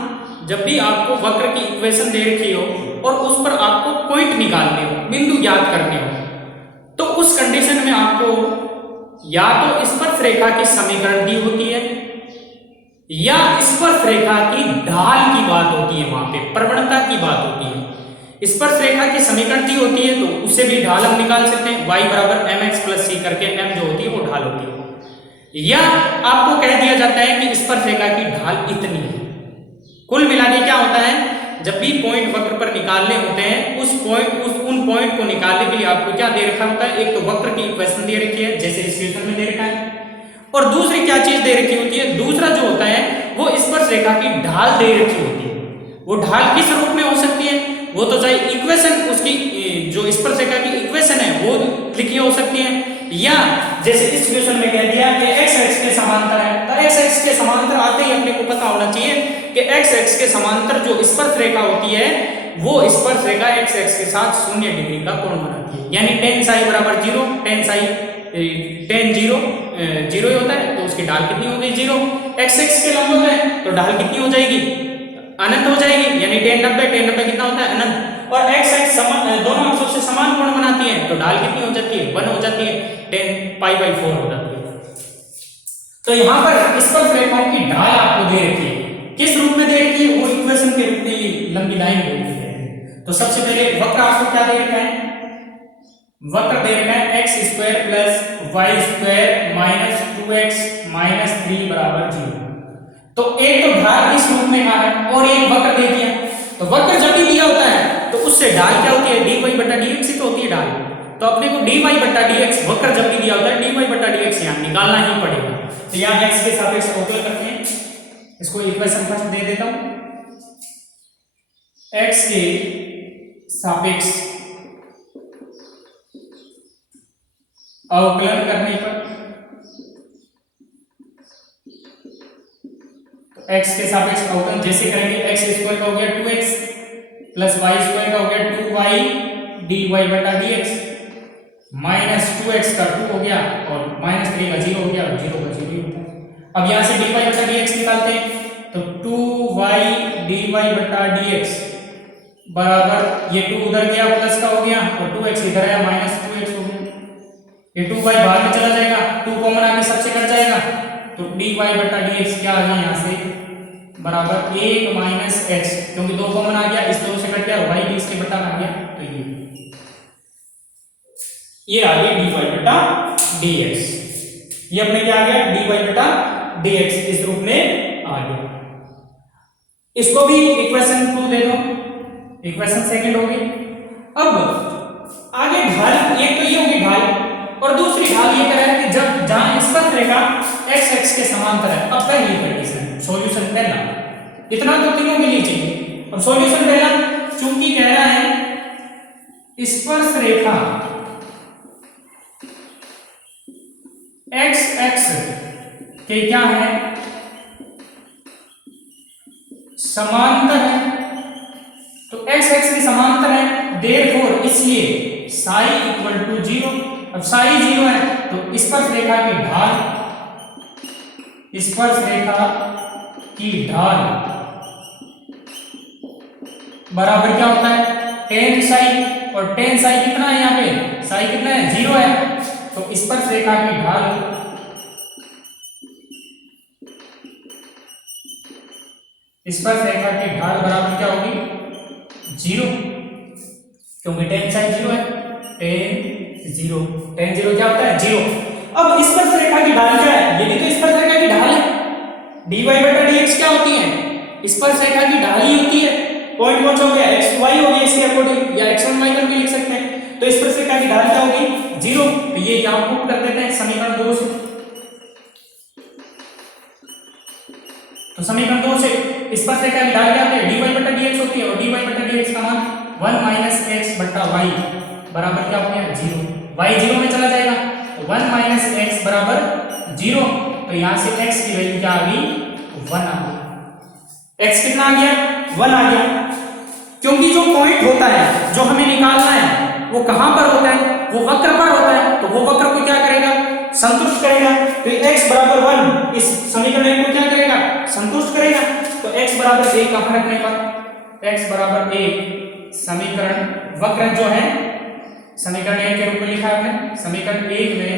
जब भी आपको वक्र की इक्वेशन दे रखी हो और उस पर आपको पॉइंट निकालने हो, बिंदु ज्ञात करने हो, तो उस कंडीशन में आपको या तो स्पर्शरेखा की समीकरण दी होती है या स्पर्शरेखा की ढाल की बात होती है, वहां पे प्रवणता की बात होती है। स्पर्शरेखा की समीकरण दी होती है तो उससे भी ढाल हम निकाल सकते हैं, y बराबर mx + c करके m जो होती है वो ढाल होती है। या आपको कह दिया जाता है कि स्पर्शरेखा की ढाल इतनी है। कुल मिला के क्या होता है, जब भी पॉइंट वक्र पर निकालने होते हैं, उन पॉइंट को निकालने के लिए आपको क्या दे रखा होता है? एक तो वक्र की इक्वेशन दे रखी है, जैसे इस क्वेश्चन में दे रखा है, और दूसरी क्या चीज दे रखी होती है? दूसरा जो होता है वो स्पर्शरेखा की ढाल दे रखी होती है। वो ढाल किस रूप में हो सकती है? वो तो चाहे इक्वेशन, उसकी जो स्पर्शरेखा की इक्वेशन है वो लिखी हो सकती है, या जैसे इस क्वेश्चन में कह दिया कि x के समांतर है, तो x के समांतर आते ही अपने को पता होना चाहिए कि x के समांतर जो स्पर्शरेखा होती है वो स्पर्शरेखा x के साथ 0 डिग्री का कोण बनाती है, यानी tan psi बराबर 0, tan 0 0 ही होता है, तो उसकी ढाल कितनी हो गई 0। x x के लंबवत है तो ढाल कितनी हो जाएगी अनंत हो जाएगी, यानी tan 90 कितना होता है अनंत। और x x दोनों अक्षों से समान कोण बनाती है तो ढाल कितनी हो जाती है 1 हो जाती है, tan π/4 हो जाती है। तो यहाँ पर स्पर्शरेखाओं की ढाल आपको दे रखी है, किस रूप में दे रखी है, वो इक्वेशन के रूप में ये लंबी लाइन दे रखी है। तो सबसे पहले वक्र आपको क्या दे रखा है, वक्र दे रखा है x² + y² - 2x - 3 = 0। तो एक तो ढाल इस रूप में है और एक वक्र दे दिया। तो वक्र जब भी दिया होता है तो उससे ढाल क्या होती है dy/dx ही तो होती है ढाल। तो अपने को dy/dx वक्र जब भी दिया होता है dy/dx यहाँ निकालना ही पड़ेगा। तो यहाँ x के सापेक्ष अवकल करते हैं, इसको इक्वेशन फर्स्ट दे देता हूं। x के सापेक्ष अवकलन करने पर x के सापेक्ष अवकलन जैसे करेंगे x² का हो गया 2x + y² का हो गया 2y dy/dx -2x का 2 हो गया और -3 का 0 हो गया और 0 का 0 होता है। अब यहां से dy/dx निकालते हैं तो 2y dy/dx बराबर ये 2 उधर गया प्लस का हो गया और 2x इधर आया -2x हो गया। ये 2y बाहर में चला जाएगा, 2 कॉमन आगे सबसे कट जाएगा तो dy/dx क्या आ गया यहाँ से बराबर 1 - x, क्योंकि 2 कॉमन आ गया इस 2 से कट गया y भी इसके बटा आ गया। तो ये आ गया dy/dx, ये अपने क्या आ गया dy/dx इस रूप में आ गया। इसको भी इक्वेशन 2 दे दो, इक्वेशन सेकंड होगी। अब आगे ढाल एक तो ये होगी ढाल और दूसरी ढाल ये कह रहा है कि जब जहां स्पर्शरेखा x x के समांतर है, अब पहली कंडीशन सॉल्यूशन पहला, इतना तो तीनों के लिए चाहिए। अब सॉल्यूशन पहला चूंकि कह रहा है स्पर्शरेखा x x के क्या है समांतर है, तो x x के समांतर है देयरफॉर इसलिए साई = 0। अब साई 0 है तो स्पर्शरेखा की ढाल, स्पर्शरेखा की ढाल बराबर क्या होता है tan साई, और tan साई कितना है यहाँ पे साई कितना है 0 है, तो स्पर्शरेखा की ढाल बराबर क्या होगी 0, क्योंकि tan साई 0 है, tan 0 क्या होता है 0। अब स्पर्शरेखा की ढाल क्या है, ये भी तो स्पर्शरेखा की ढाल है, dy/dx क्या होती है स्पर्शरेखा की ढाल ही होती है। पॉइंट कौन सा हो गया x y हो गया इसके अकॉर्डिंग, या x1 y1 भी लिख सकते हैं। तो स्पर्शरेखा की ढाल क्या होगी 0, तो ये यहां पुट कर देते हैं समीकरण 2 से। तो समीकरण 2 से स्पर्शरेखा की ढाल क्या होती है dy/dx होती है, और dy/dx का मान 1 - x/y बराबर क्या हो गया 0, y 0 में चला जाएगा तो 1 - x बराबर 0। तो यहां से x की वैल्यू क्या आ गई 1 आ गई, x कितना आ गया 1 आ गया, क्योंकि जो पॉइंट होता है जो हमें निकालना है वो कहां पर होता है, वो वक्र पर होता है, तो वो वक्र को क्या करेगा संतुष्ट करेगा। तो x बराबर 1 इस समीकरण को क्या करेगा संतुष्ट करेगा। तो x बराबर 1 कहां रखने पर x बराबर 1 समीकरण वक्र जो है समीकरण 1 के रूप में लिखा है, समीकरण 1 में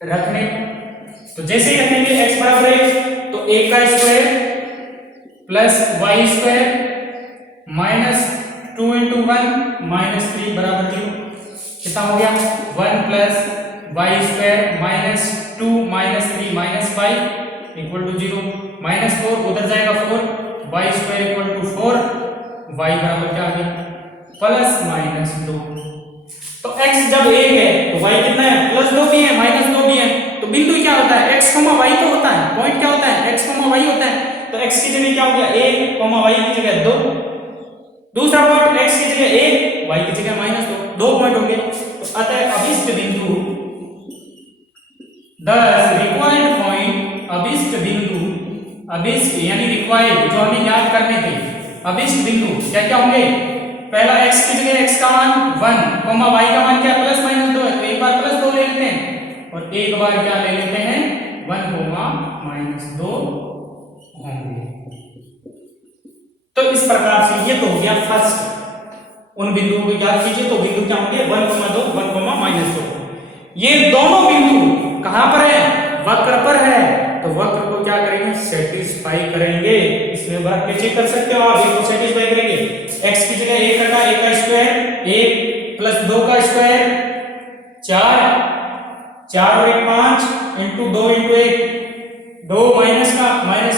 रखने, तो जैसे ही रखेंगे x बराबर 1 तो 1 का स्क्वायर प्लस y² - 2 × 1 - 3 बराबर 0। कितना हो गया 1 प्लस y² - 2 - 3 - 5 = 0, -4 उधर जाएगा 4, y² = 4, y बराबर क्या आ गया +-2। तो x जब 1 है तो y कितना है +2 भी है -2 भी है, तो बिंदु क्या होता है x, y तो होता है, पॉइंट क्या होता है x, y होता है। तो x की जगह क्या हो गया 1, y की जगह 2, दूसरा पॉइंट x की जगह 1, y की जगह -2, 2 पॉइंट हो गए। तो अतः अभिष्ट बिंदु रिक्वायर्ड पॉइंट, अभिष्ट बिंदु, अभिष्ट यानी रिक्वायर्ड जो हमें याद करने थे, अभिष्ट बिंदु क्या क्या होंगे, पहला x की जगह x का मान 1, y का मान क्या +-2 है, तो एक बार +2 ले लेते हैं, और एक बार क्या ले लेते हैं 1,-2 होंगे। तो इस प्रकार से ये तो हो गया फर्स्ट, उन बिंदुओं को याद कीजिए। तो बिंदु क्या होंगे 1,2 1,-2। ये दोनों बिंदु कहां पर है, वक्र पर है, तो वक्र को क्या करेंगे सेटिस्फाई करेंगे। इसमें वक्र चेक कर सकते हो आप, इसको सेटिस्फाई करेंगे। x की जगह 1 रखा, 1 का स्क्वायर 1 प्लस 2 का स्क्वायर 4, 4 और 1 5 इंटू 2 इंटू 1 2 माइनस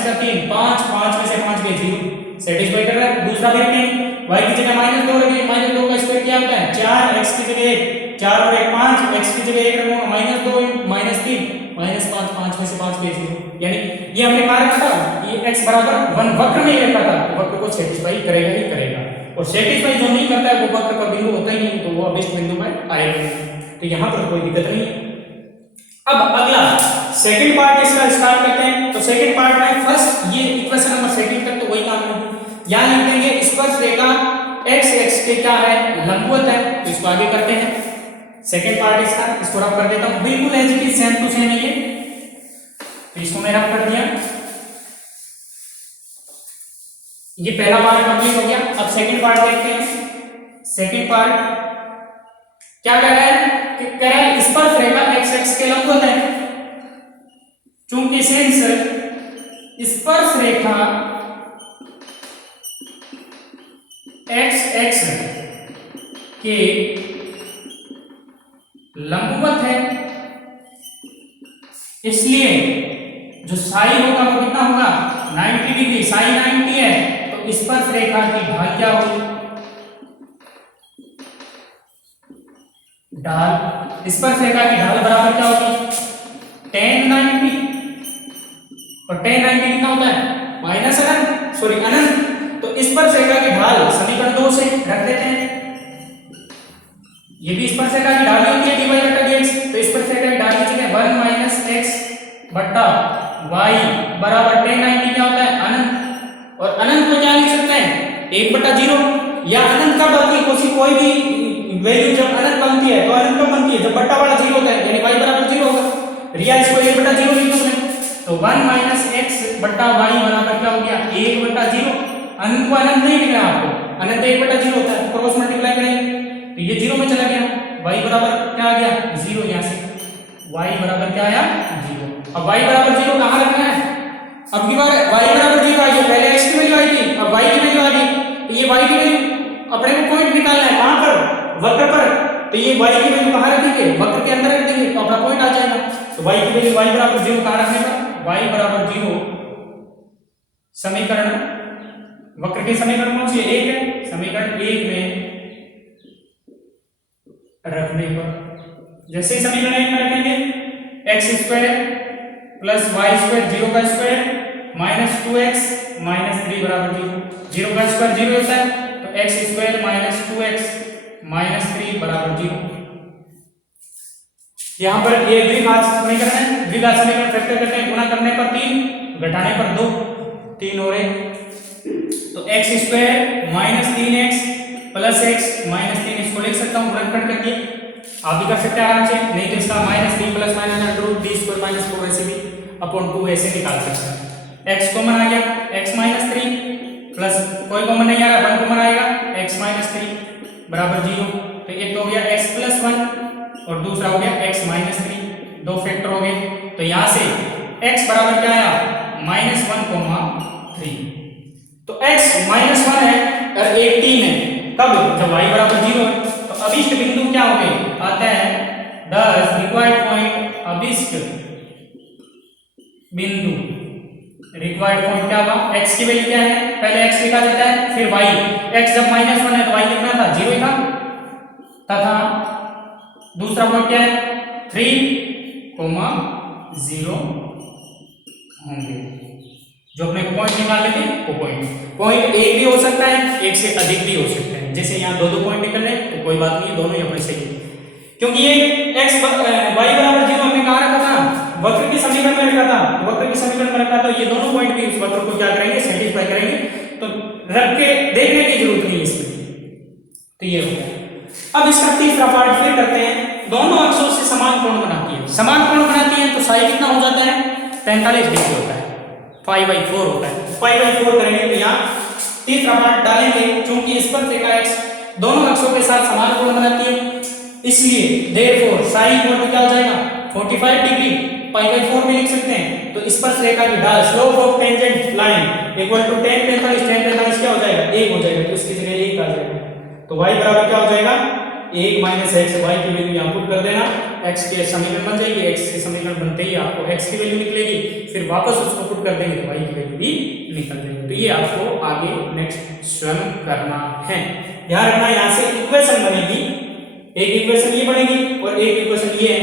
का 3 5 5 में से 5 गए 0, सेटिस्फाई कर रहा है। दूसरा देखते हैं y की जगह -2 रखें, -2 का स्क्वायर क्या होता है 4, x की जगह 1 4 और 1 5, x की जगह 1 रखूंगा -2 -3 -5 5 में से 5 गए 0, यानी ये हमने कहा रखा था ये x बराबर 1 वक्र में ही रखा था, तो वक्र को सेटिस्फाई करेगा ही करेगा। और सेटिस्फाई जो नहीं करता है वो वक्र का बिंदु होता ही नहीं, तो वो अभिष्ट बिंदु में आएगा। तो यहां पर कोई दिक्कत नहीं है। अब अगला सेकंड पार्ट इसका स्टार्ट करते हैं। तो सेकंड पार्ट में फर्स्ट ये इक्वेशन नंबर सेकंड तक तो वही काम है, यहां लिख देंगे स्पर्श रेखा x x के क्या है लंबवत है, तो इसको आगे करते हैं। सेकंड पार्ट इसको रफ कर देता हूं, बिल्कुल as it is same to same है ये, तो इसको मैं रफ कर दिया। ये पहला पार्ट कंप्लीट हो गया। अब सेकंड पार्ट देखते हैं। सेकंड पार्ट क्या कह रहा है कि कह रहा है स्पर्श रेखा x x के लंबवत है, चूंकि सिंस स्पर्श रेखा x x के लंबवत है, इसलिए जो साई होगा वो कितना होगा 90 डिग्री, साई 90 है, तो स्पर्श रेखा की ढाल क्या होगी, ढाल स्पर्श रेखा की ढाल बराबर क्या होगी tan 90, और tan 90 कितना होता है माइनस अनंत, तो स्पर्श रेखा की ढाल समीकरण 2 से रख देते हैं। ये भी स्पर्श रेखा की ढाल होती है dy बटा dx, तो स्पर्श रेखा की ढाल की जगह 1 माइनस x बटा y बराबर tan 90 क्या होता है अनंत, और अनंत को क्या लिख सकते हैं 1 बटा 0, या अनंत कब बनती है कोई भी वैल्यू जब अनंत बनती है, तो अनंत कब बनती है जब बट्टा वाला 0 होता है, यानी y बराबर 0 होगा। रिया इसको 1 बटा 0 लिख दो, तो 1 माइनस x बटा y बराबर क्या हो गया 1 बटा 0। अनंत को अनंत नहीं लिखना आपको, अनंत 1 बटा 0 होता है, क्रॉस मल्टीप्लाई करेंगे तो ये 0 में चला गया, y बराबर क्या आ गया 0, यहां से y बराबर क्या आया 0। अब y बराबर 0 कहां रखना है, अब की बार y बराबर 0 आई, पहले x की वैल्यू आई थी, अब y की वैल्यू आ गई, तो ये y की वैल्यू अपने को पॉइंट निकालना है कहां पर वक्र पर, तो ये y की वैल्यू कहां रखेंगे वक्र के अंदर रख देंगे, तो अपना पॉइंट आ जाएगा। तो y की वैल्यू y बराबर 0 कहां रखने पर y बराबर 0 समीकरण वक्र के समीकरण कौन सी 1 है, समीकरण 1 में रखने पर जैसे ही समीकरण 1 में रखेंगे x square plus y square 0 का स्क्वायर माइनस 2x माइनस 3 बराबर 0, 0 का स्क्वायर 0 होता है, तो x square minus 2x minus 3 बराबर 0। यहां पर ये द्विघात समीकरण है, द्विघात समीकरण फैक्टर करते हैं, गुणा करने पर 3 घटाने पर 2, 3 और 1, तो x square minus 3x plus x minus 3, इसको लिख सकता हूं गुणनखंड करके, आप भी कर सकते हैं आराम से, नहीं तो इसका minus 3 plus minus under root d square minus 4 ऐसे भी अपॉन 2 ऐसे निकाल सकते हैं। x कॉमन आ गया x माइनस 3 प्लस कोई कॉमन नहीं आ रहा 1 कॉमन आएगा x माइनस 3 बराबर 0, तो एक तो हो गया x प्लस 1 और दूसरा हो गया x माइनस 3, दो फैक्टर हो गए, तो यहां से x बराबर क्या आया माइनस 1,3, तो x माइनस 1 है और 18 है, कब जब y बराबर 0 है, तो अभिष्ट बिंदु क्या हो गए आता है 10 रिक्वायर्ड पॉइंट, अभिष्ट बिंदु रिक्वायर्ड पॉइंट क्या हुआ x की वैल्यू क्या है, पहले x लिखा जाता है फिर y, x जब माइनस 1 है तो y कितना था 0 ही था, तथा दूसरा पॉइंट क्या है 3, 0 होंगे, जो अपने को पॉइंट निकाल लेते हैं वो पॉइंट एक भी हो सकता है, एक से अधिक भी हो सकता है, जैसे यहाँ दो पॉइंट निकल रहे तो कोई बात नहीं, दोनों ही अपने सही है, क्योंकि ये x y बराबर 0 हमने कहा रखा था वक्र के समीकरण में रखा था, वक्र के समीकरण में रखा, तो ये दोनों पॉइंट भी उस वक्र को क्या करेंगे सेटिस्फाई करेंगे, तो रख के देखने की जरूरत नहीं है इसमें। तो ये हो गया। अब इसका तीसरा पार्ट फिर करते हैं, दोनों अक्षों से समान कोण बनाती है, समान कोण बनाती हैं तो साई कितना हो जाता है 45 डिग्री होता है, 5/4 होता है। 5/4 करेंगे तो यहाँ तीसरा पार्ट डालेंगे, क्योंकि स्पर्शरेखा x दोनों अक्षों के साथ समान कोण बनाती है, इसलिए देयरफॉर साई इक्वल टू क्या हो जाएगा 45 डिग्री, 5/4 भी लिख सकते हैं। तो स्पर्शरेखा की ढाल slope of tangent line equal to tan 45 क्या हो जाएगा 1 हो जाएगा, तो इसकी जगह 1 आ जाएगा। तो y बराबर क्या हो जाएगा 1 माइनस x, y की वैल्यू यहाँ पुट कर देना, x के समीकरण बन जाएगी, x के समीकरण बनते ही आपको x की वैल्यू निकलेगी, फिर वापस उसको पुट कर देंगे तो y की वैल्यू भी निकल जाएगी। तो ये आपको आगे नेक्स्ट स्वयं करना है। ध्यान रखना यहाँ से इक्वेशन बनेगी, एक इक्वेशन ये बनेगी और एक इक्वेशन ये है,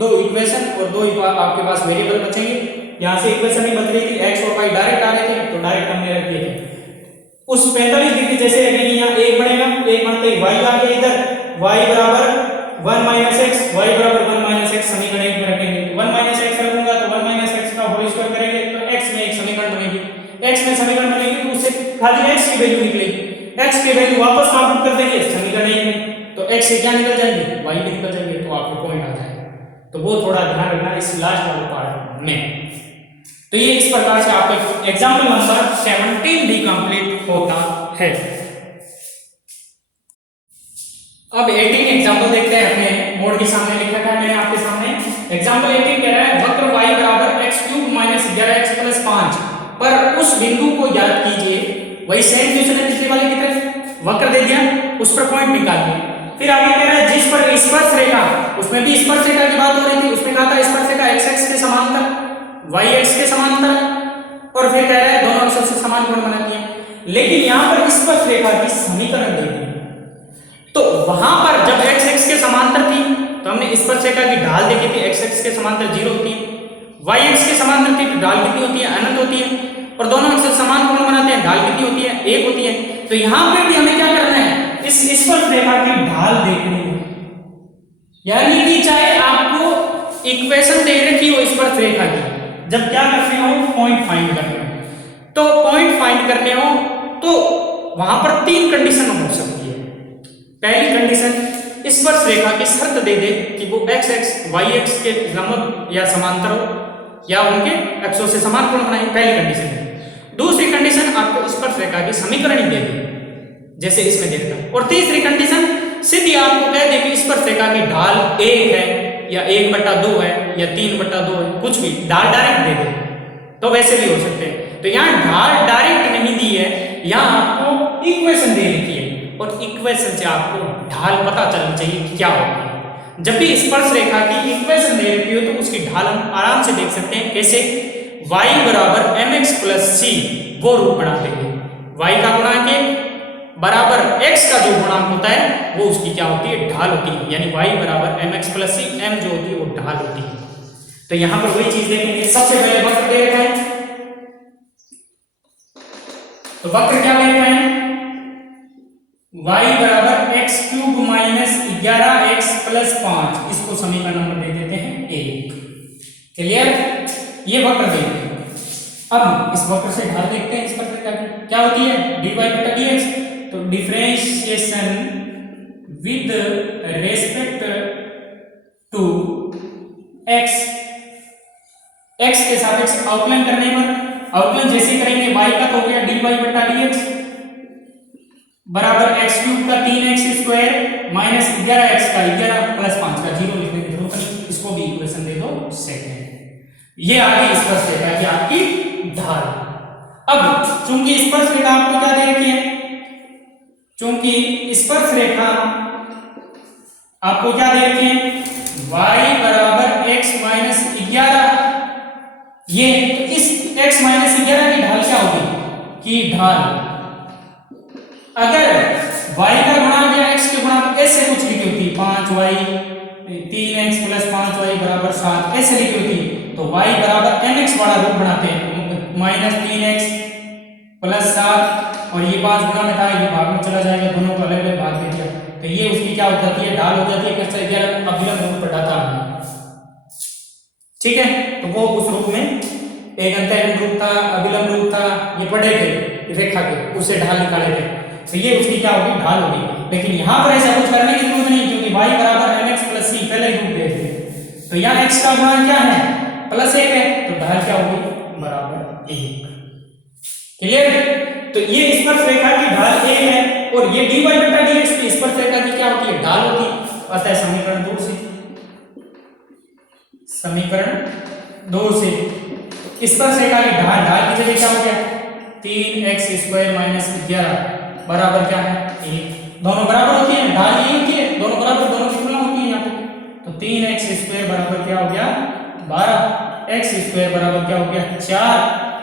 दो इक्वेशन और दो आपके पास वेरिएबल बचेंगे। यहाँ से इक्वेशन ही बच रही थी, x और y डायरेक्ट आ रहे थे तो डायरेक्ट हमने रख दिए थे। उस 45 डिग्री जैसे लगेगी यहाँ 1 बनेगा, 1 बनते ही y आ गया इधर, y बराबर 1 माइनस x, y बराबर 1 माइनस x समीकरण 1 में रखेंगे। 1 माइनस x रखूंगा तो 1 माइनस x का होल स्क्वायर करेंगे तो x में एक समीकरण बनेगी, x में समीकरण बनेगी तो उससे खाली x की वैल्यू निकलेगी, x की वैल्यू वापस वहां पुट कर देंगे समीकरण 1 में, तो x से क्या निकल जाएंगे y भी निकल जाएंगे, तो आपको पॉइंट आ जाएगा। तो वो थोड़ा ध्यान रखना इस लास्ट वाले पार्ट में। तो ये इस प्रकार से आपका एग्जाम्पल नंबर 17 भी कंप्लीट होता है। अब 18 एग्जाम्पल देखते हैं, अपने बोर्ड के सामने लिखा है मैंने आपके सामने। एग्जाम्पल 18 कह रहा है वक्र y बराबर x³ माइनस 11x प्लस 5 पर उस बिंदु को याद कीजिए, वही सेम क्वेश्चन है पिछले वाले की तरह, वक्र दे दिया उस पर पॉइंट निकालिए। फिर आगे कह रहा है जिस पर स्पर्श रेखा, उसमें भी स्पर्श रेखा की बात हो रही थी, उसमें कहा था स्पर्श रेखा x के समांतर yx के समांतर, और फिर कह रहा है दोनों अक्षों से समान कोण बनाती है। लेकिन यहाँ पर स्पर्श रेखा की समीकरण दे दी, तो वहां पर जब x के समांतर थी तो हमने स्पर्श रेखा की ढाल देखी थी, x के समांतर 0 होती है, yx के समांतर थी तो ढाल कितनी होती है अनंत होती है, और दोनों अक्षर समान कोण बनाते हैं, ढाल कितनी होती है 1 होती है। तो यहाँ पे भी हमें क्या करना है इस स्पर्श रेखा की ढाल देखनी है, यानी कि चाहे आपको इक्वेशन दे रखी हो स्पर्श रेखा की, जब क्या करने हो पॉइंट फाइंड करने हो, तो पॉइंट फाइंड करने हो तो वहां पर 3 कंडीशन हो सकती है। पहली कंडीशन स्पर्श रेखा की शर्त दे दे कि वो x yx के लंब या समांतर हो या उनके अक्षों से समान कोण बनाए, पहली कंडीशन है। दूसरी कंडीशन आपको स्पर्श रेखा की समीकरण ही दे दे जैसे इसमें देखता, और तीसरी कंडीशन सीधी आपको कह दे कि स्पर्श रेखा की ढाल 1 है या 1/2 है या 3/2 है, कुछ भी ढाल डायरेक्ट दे दे, तो वैसे भी हो सकते हैं। तो यहाँ ढाल डायरेक्ट नहीं दी है, यहाँ आपको इक्वेशन दे रखी है और इक्वेशन से आपको ढाल पता चलनी चाहिए कि क्या होती है। जब भी स्पर्श रेखा की इक्वेशन दे रखी हो तो उसकी ढाल हम आराम से देख सकते हैं, कैसे y बराबर mx प्लस c वो रूप बना देंगे, y का गुणांक बराबर x का जो गुणांक होता है वो उसकी क्या होती है ढाल होती है, यानी y बराबर mx प्लस c, m जो होती है वो ढाल होती है। तो यहां पर वही चीज देखेंगे, सबसे पहले वक्र दे रखा है, तो वक्र क्या दे रखा है y बराबर x³ माइनस 11x प्लस 5, इसको समीकरण नंबर दे देते हैं 1। क्लियर, ये वक्र दे रखे। अब इस वक्र से ढाल देखते हैं, इस वक्र क्या होती है dy/dx, तो differentiation with respect to x, x के सापेक्ष अवकलन करने पर, अवकलन जैसे करेंगे y का तो हो गया dy/dx बराबर x³ का 3x² माइनस 11x का 11 प्लस 5 का 0 लिखने की जरूरत नहीं, इसको भी इक्वेशन दे दो सेकंड। ये आगे स्पर्श रेखा की आपकी ढाल। अब चूंकि स्पर्श रेखा आपको क्या दे रखी है, चूंकि स्पर्श रेखा आपको क्या दे रखी है y बराबर x माइनस 11, ये तो इस x माइनस 11 की ढाल क्या होगी कि ढाल अगर y का गुणांक या x के गुणांक ऐसे कुछ लिखी होती 5y 3x प्लस 5y बराबर 7 ऐसे लिखी होती, तो y बराबर mx वाला रूप बनाते हैं, माइनस 3x प्लस 7 और ये 5 गुना में था, ये भाग में चला जाएगा, दोनों को अलग अलग भाग दे दिया, तो ये उसकी क्या हो जाती है ढाल हो जाती है, कैसे 11 अभिलंब रूप पढ़ाता है। ठीक है, तो वो उस रूप में एक अंतःलंब रूप था, अभिलंब रूप था, ये पढ़े थे रेखा के, उससे ढाल निकाले थे, तो ये उसकी क्या होगी ढाल होगी। लेकिन यहाँ पर ऐसा कुछ करने की जरूरत नहीं, क्योंकि y बराबर mx प्लस c पहले ही रूप दे थे, तो तो यहाँ x का मान क्या है, +1 है, तो ढाल क्या होगी, बराबर 1। क्लियर। तो ये स्पर्श रेखा की ढाल 1 है और ये dy बटा dx की स्पर्श रेखा की क्या होती है, ढाल होती है। अतः समीकरण 2 से स्पर्श रेखा की ढाल की जगह क्या हो गया, 3x² - 11 बराबर क्या है, 1। दोनों बराबर होती है, ढाल ये होती है, दोनों बराबर, दोनों की तुलना होती है यहाँ पे। तो 3x² बराबर क्या हो गया, 12, x² बराबर क्या हो गया, 4,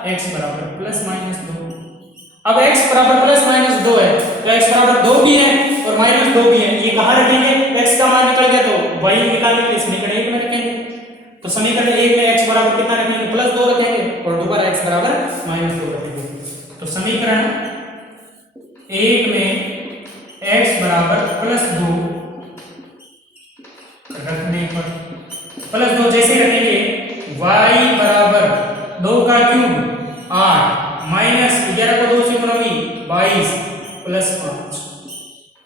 x बराबर +-2। अब x बराबर +-2 है, तो x बराबर 2 भी है और -2 भी है। ये कहाँ रखेंगे, x का मान निकल गया तो y निकालने के लिए समीकरण 1 में रखेंगे। तो समीकरण 1 में x बराबर कितना रखेंगे, +2 रखेंगे और दोबारा x बराबर -2 रखेंगे। तो समीकरण 1 में x बराबर +2 रखने पर, +2 जैसे रखेंगे, y बराबर 2 का क्यूब 8 -11 को 2 से गुणा 22 +5।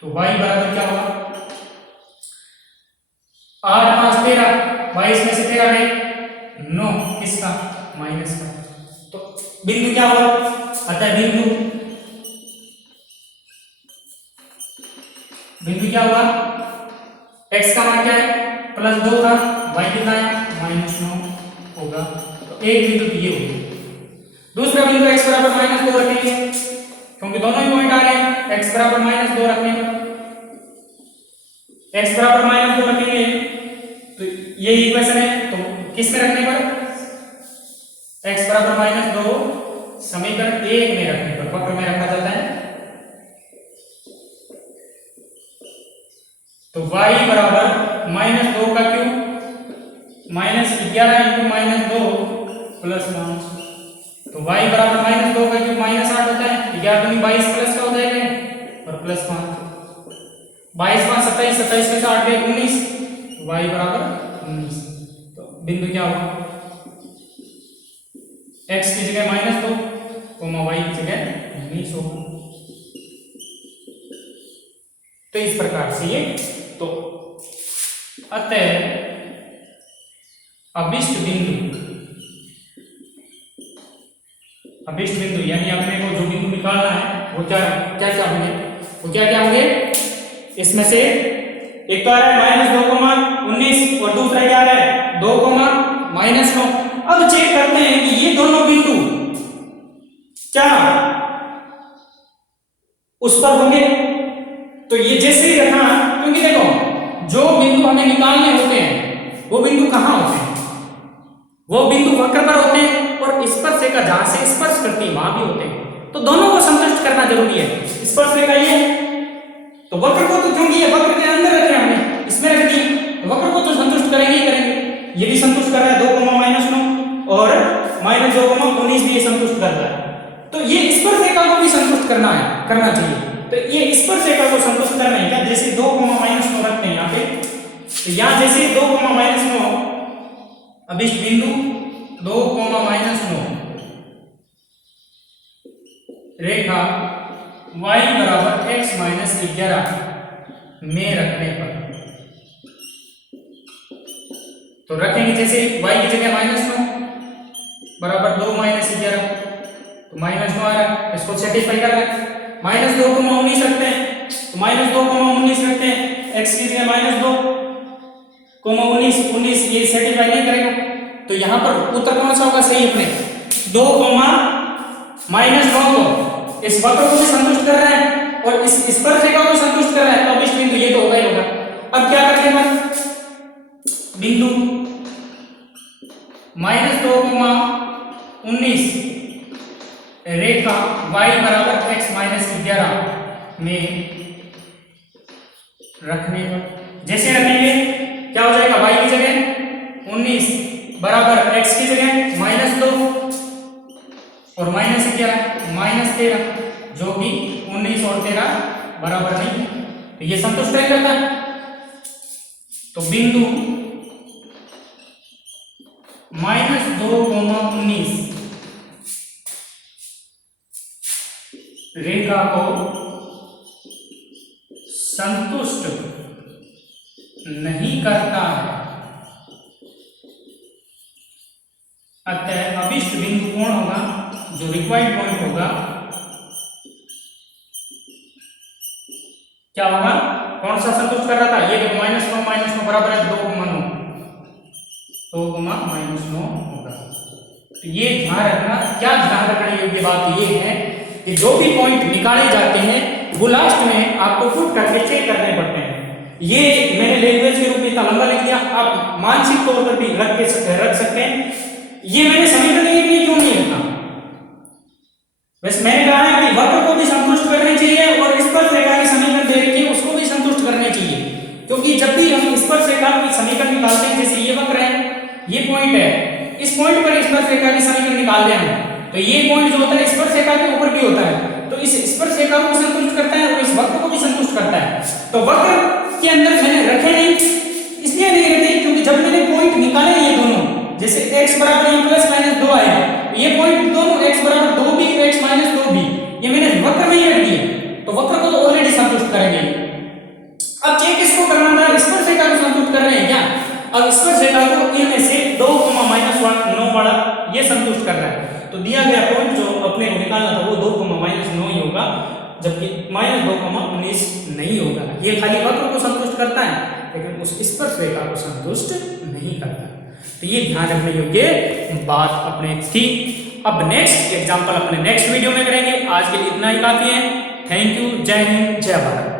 तो y बराबर क्या होगा, 8 5 13, 22 में से 13 गए 9, किसका, माइनस का। तो बिंदु क्या होगा, अतः बिंदु क्या होगा, x का मान क्या है, +2 था, y कितना है, -9 होगा। तो एक बिंदु ये होगी। दूसरा बिंदु x बराबर -2 रखेंगे, क्योंकि दोनों ही पॉइंट आ रहे हैं। x बराबर -2 रखने पर, x बराबर -2 रखेंगे तो ये इक्वेशन है, तो किस में रखने पर, x बराबर -2 समीकरण 1 में रखने पर, वक्र में रखा जाता है। तो y बराबर -2 का क्यूब -11 × -2 +5। तो y बराबर -2 का क्यूब -8 होता है, 11 दूनी 22 प्लस का हो जाएगा और +5, 22 5 27, 27 में से 8 गए 19, y बराबर 19। तो बिंदु क्या होगा, x की जगह -2, y की जगह 19 होगा। तो इस प्रकार से ये, तो अतः अभिष्ट बिंदु यानी अपने को जो बिंदु निकालना है वो क्या क्या क्या होंगे, वो क्या क्या होंगे, इसमें से एक तो आ रहा है -2,19 और दूसरा क्या आ रहा है 2,-9। अब चेक करते हैं कि ये दोनों बिंदु क्या उस पर होंगे। तो ये जैसे ही रखा, क्योंकि देखो जो बिंदु हमें निकालने होते हैं वो बिंदु कहाँ होते हैं, वो बिंदु वक्र पर होते हैं और स्पर्श रेखा जहां से स्पर्श करती है वहां भी होते हैं। तो दोनों को संतुष्ट करना जरूरी है। स्पर्श रेखा ये है तो वक्र को, तो क्योंकि ये वक्र के अंदर रखे हमने, इसमें रख दी, तो वक्र को तो संतुष्ट करेंगे ही करेंगे। ये भी संतुष्ट कर रहा है 2,-9 और -2,19 भी ये संतुष्ट कर रहा है। तो ये स्पर्श रेखा को भी संतुष्ट करना चाहिए। तो ये स्पर्श रेखा को संतुष्ट करना है क्या, जैसे 2,-9 रखते हैं यहाँ पे, तो यहाँ जैसे 2,-9 अभिष्ट बिंदु 2,-9 रेखा y बराबर x - 11 में रखने पर, तो रखेंगे जैसे y की जगह -9 बराबर 2 - 11, तो -9 आ रहा है, इसको सेटिस्फाई कर रहा है। -2,19 रखते हैं, तो -2,19 रखते हैं, x की जगह -2,19 19 ये सेटिस्फाई नहीं करेगा। तो यहाँ पर उत्तर कौन सा होगा सही, अपने 2, -9 को इस वक्र को भी संतुष्ट कर रहा है और इस स्पर्श रेखा को संतुष्ट कर रहा है। अब इस बिंदु ये तो होगा ही होगा। अब क्या करते हैं, बिंदु -2,19 रेखा y बराबर x - 11 में रखने पर, जैसे रखेंगे क्या हो जाएगा, y की जगह 19 बराबर x की जगह -2 और -11 जो कि 19 और 13 बराबर नहीं, तो ये संतुष्ट नहीं करता है। तो बिंदु -2,19 रेखा को संतुष्ट नहीं करता है, अतः अभिष्ट बिंदु कौन होगा, जो रिक्वायर्ड पॉइंट होगा, क्या होगा, कौन सा संतुष्ट कर रहा था, ये देखो -9 बराबर है 2,9, 2,-9 होगा। तो ये ध्यान रखना, क्या ध्यान रखने योग्य बात ये है कि जो भी पॉइंट निकाले जाते हैं वो लास्ट में आपको खुद करके चेक करने पड़ते हैं। ये मैंने लैंग्वेज के रूप में इतना लंबा लिख दिया, आप मानसिक तौर पर भी रख सकते हैं। ये मैंने समीकरण के लिए क्यों नहीं रखा, वैसे मैंने कहा है कि वक्र को भी संतुष्ट करने चाहिए और स्पर्शरेखा की समीकरण दे रखी है उसको भी संतुष्ट करने चाहिए, क्योंकि जब भी हम स्पर्शरेखा की समीकरण निकालते हैं, जैसे ये वक्र है, ये पॉइंट है, इस पॉइंट पर स्पर्शरेखा की समीकरण निकालते हैं, तो ये पॉइंट जो होता है स्पर्शरेखा के ऊपर भी होता है, तो इस स्पर्शरेखा को संतुष्ट करता है और इस वक्र को भी संतुष्ट करता है। तो वक्र के अंदर मैंने रखे नहीं, इसलिए नहीं रखे क्योंकि जब मैंने पॉइंट निकाले ये दोनों, जैसे x बराबर यहाँ +-2 आया, ये पॉइंट दोनों x बराबर 2b x -2b, ये मैंने वक्र में ही रख दिए, तो वक्र को तो ऑलरेडी संतुष्ट करेंगे। अब चेक किसको करना था, स्पर्शरेखा को संतुष्ट कर रहे हैं क्या, अब स्पर्शरेखा को इनमें से 2,-9 वाला ये संतुष्ट कर रहा है, तो दिया गया पॉइंट जो अपने को निकालना था वो 2,-9 ही होगा, जबकि -2,19 नहीं होगा। ये खाली वक्र को संतुष्ट करता है लेकिन उस स्पर्शरेखा को संतुष्ट नहीं करता। तो ये ध्यान रखने योग्य बात अपने थी। अब नेक्स्ट एग्जांपल अपने नेक्स्ट वीडियो में करेंगे, आज के लिए इतना ही काफी है। थैंक यू, जय हिंद, जय भारत।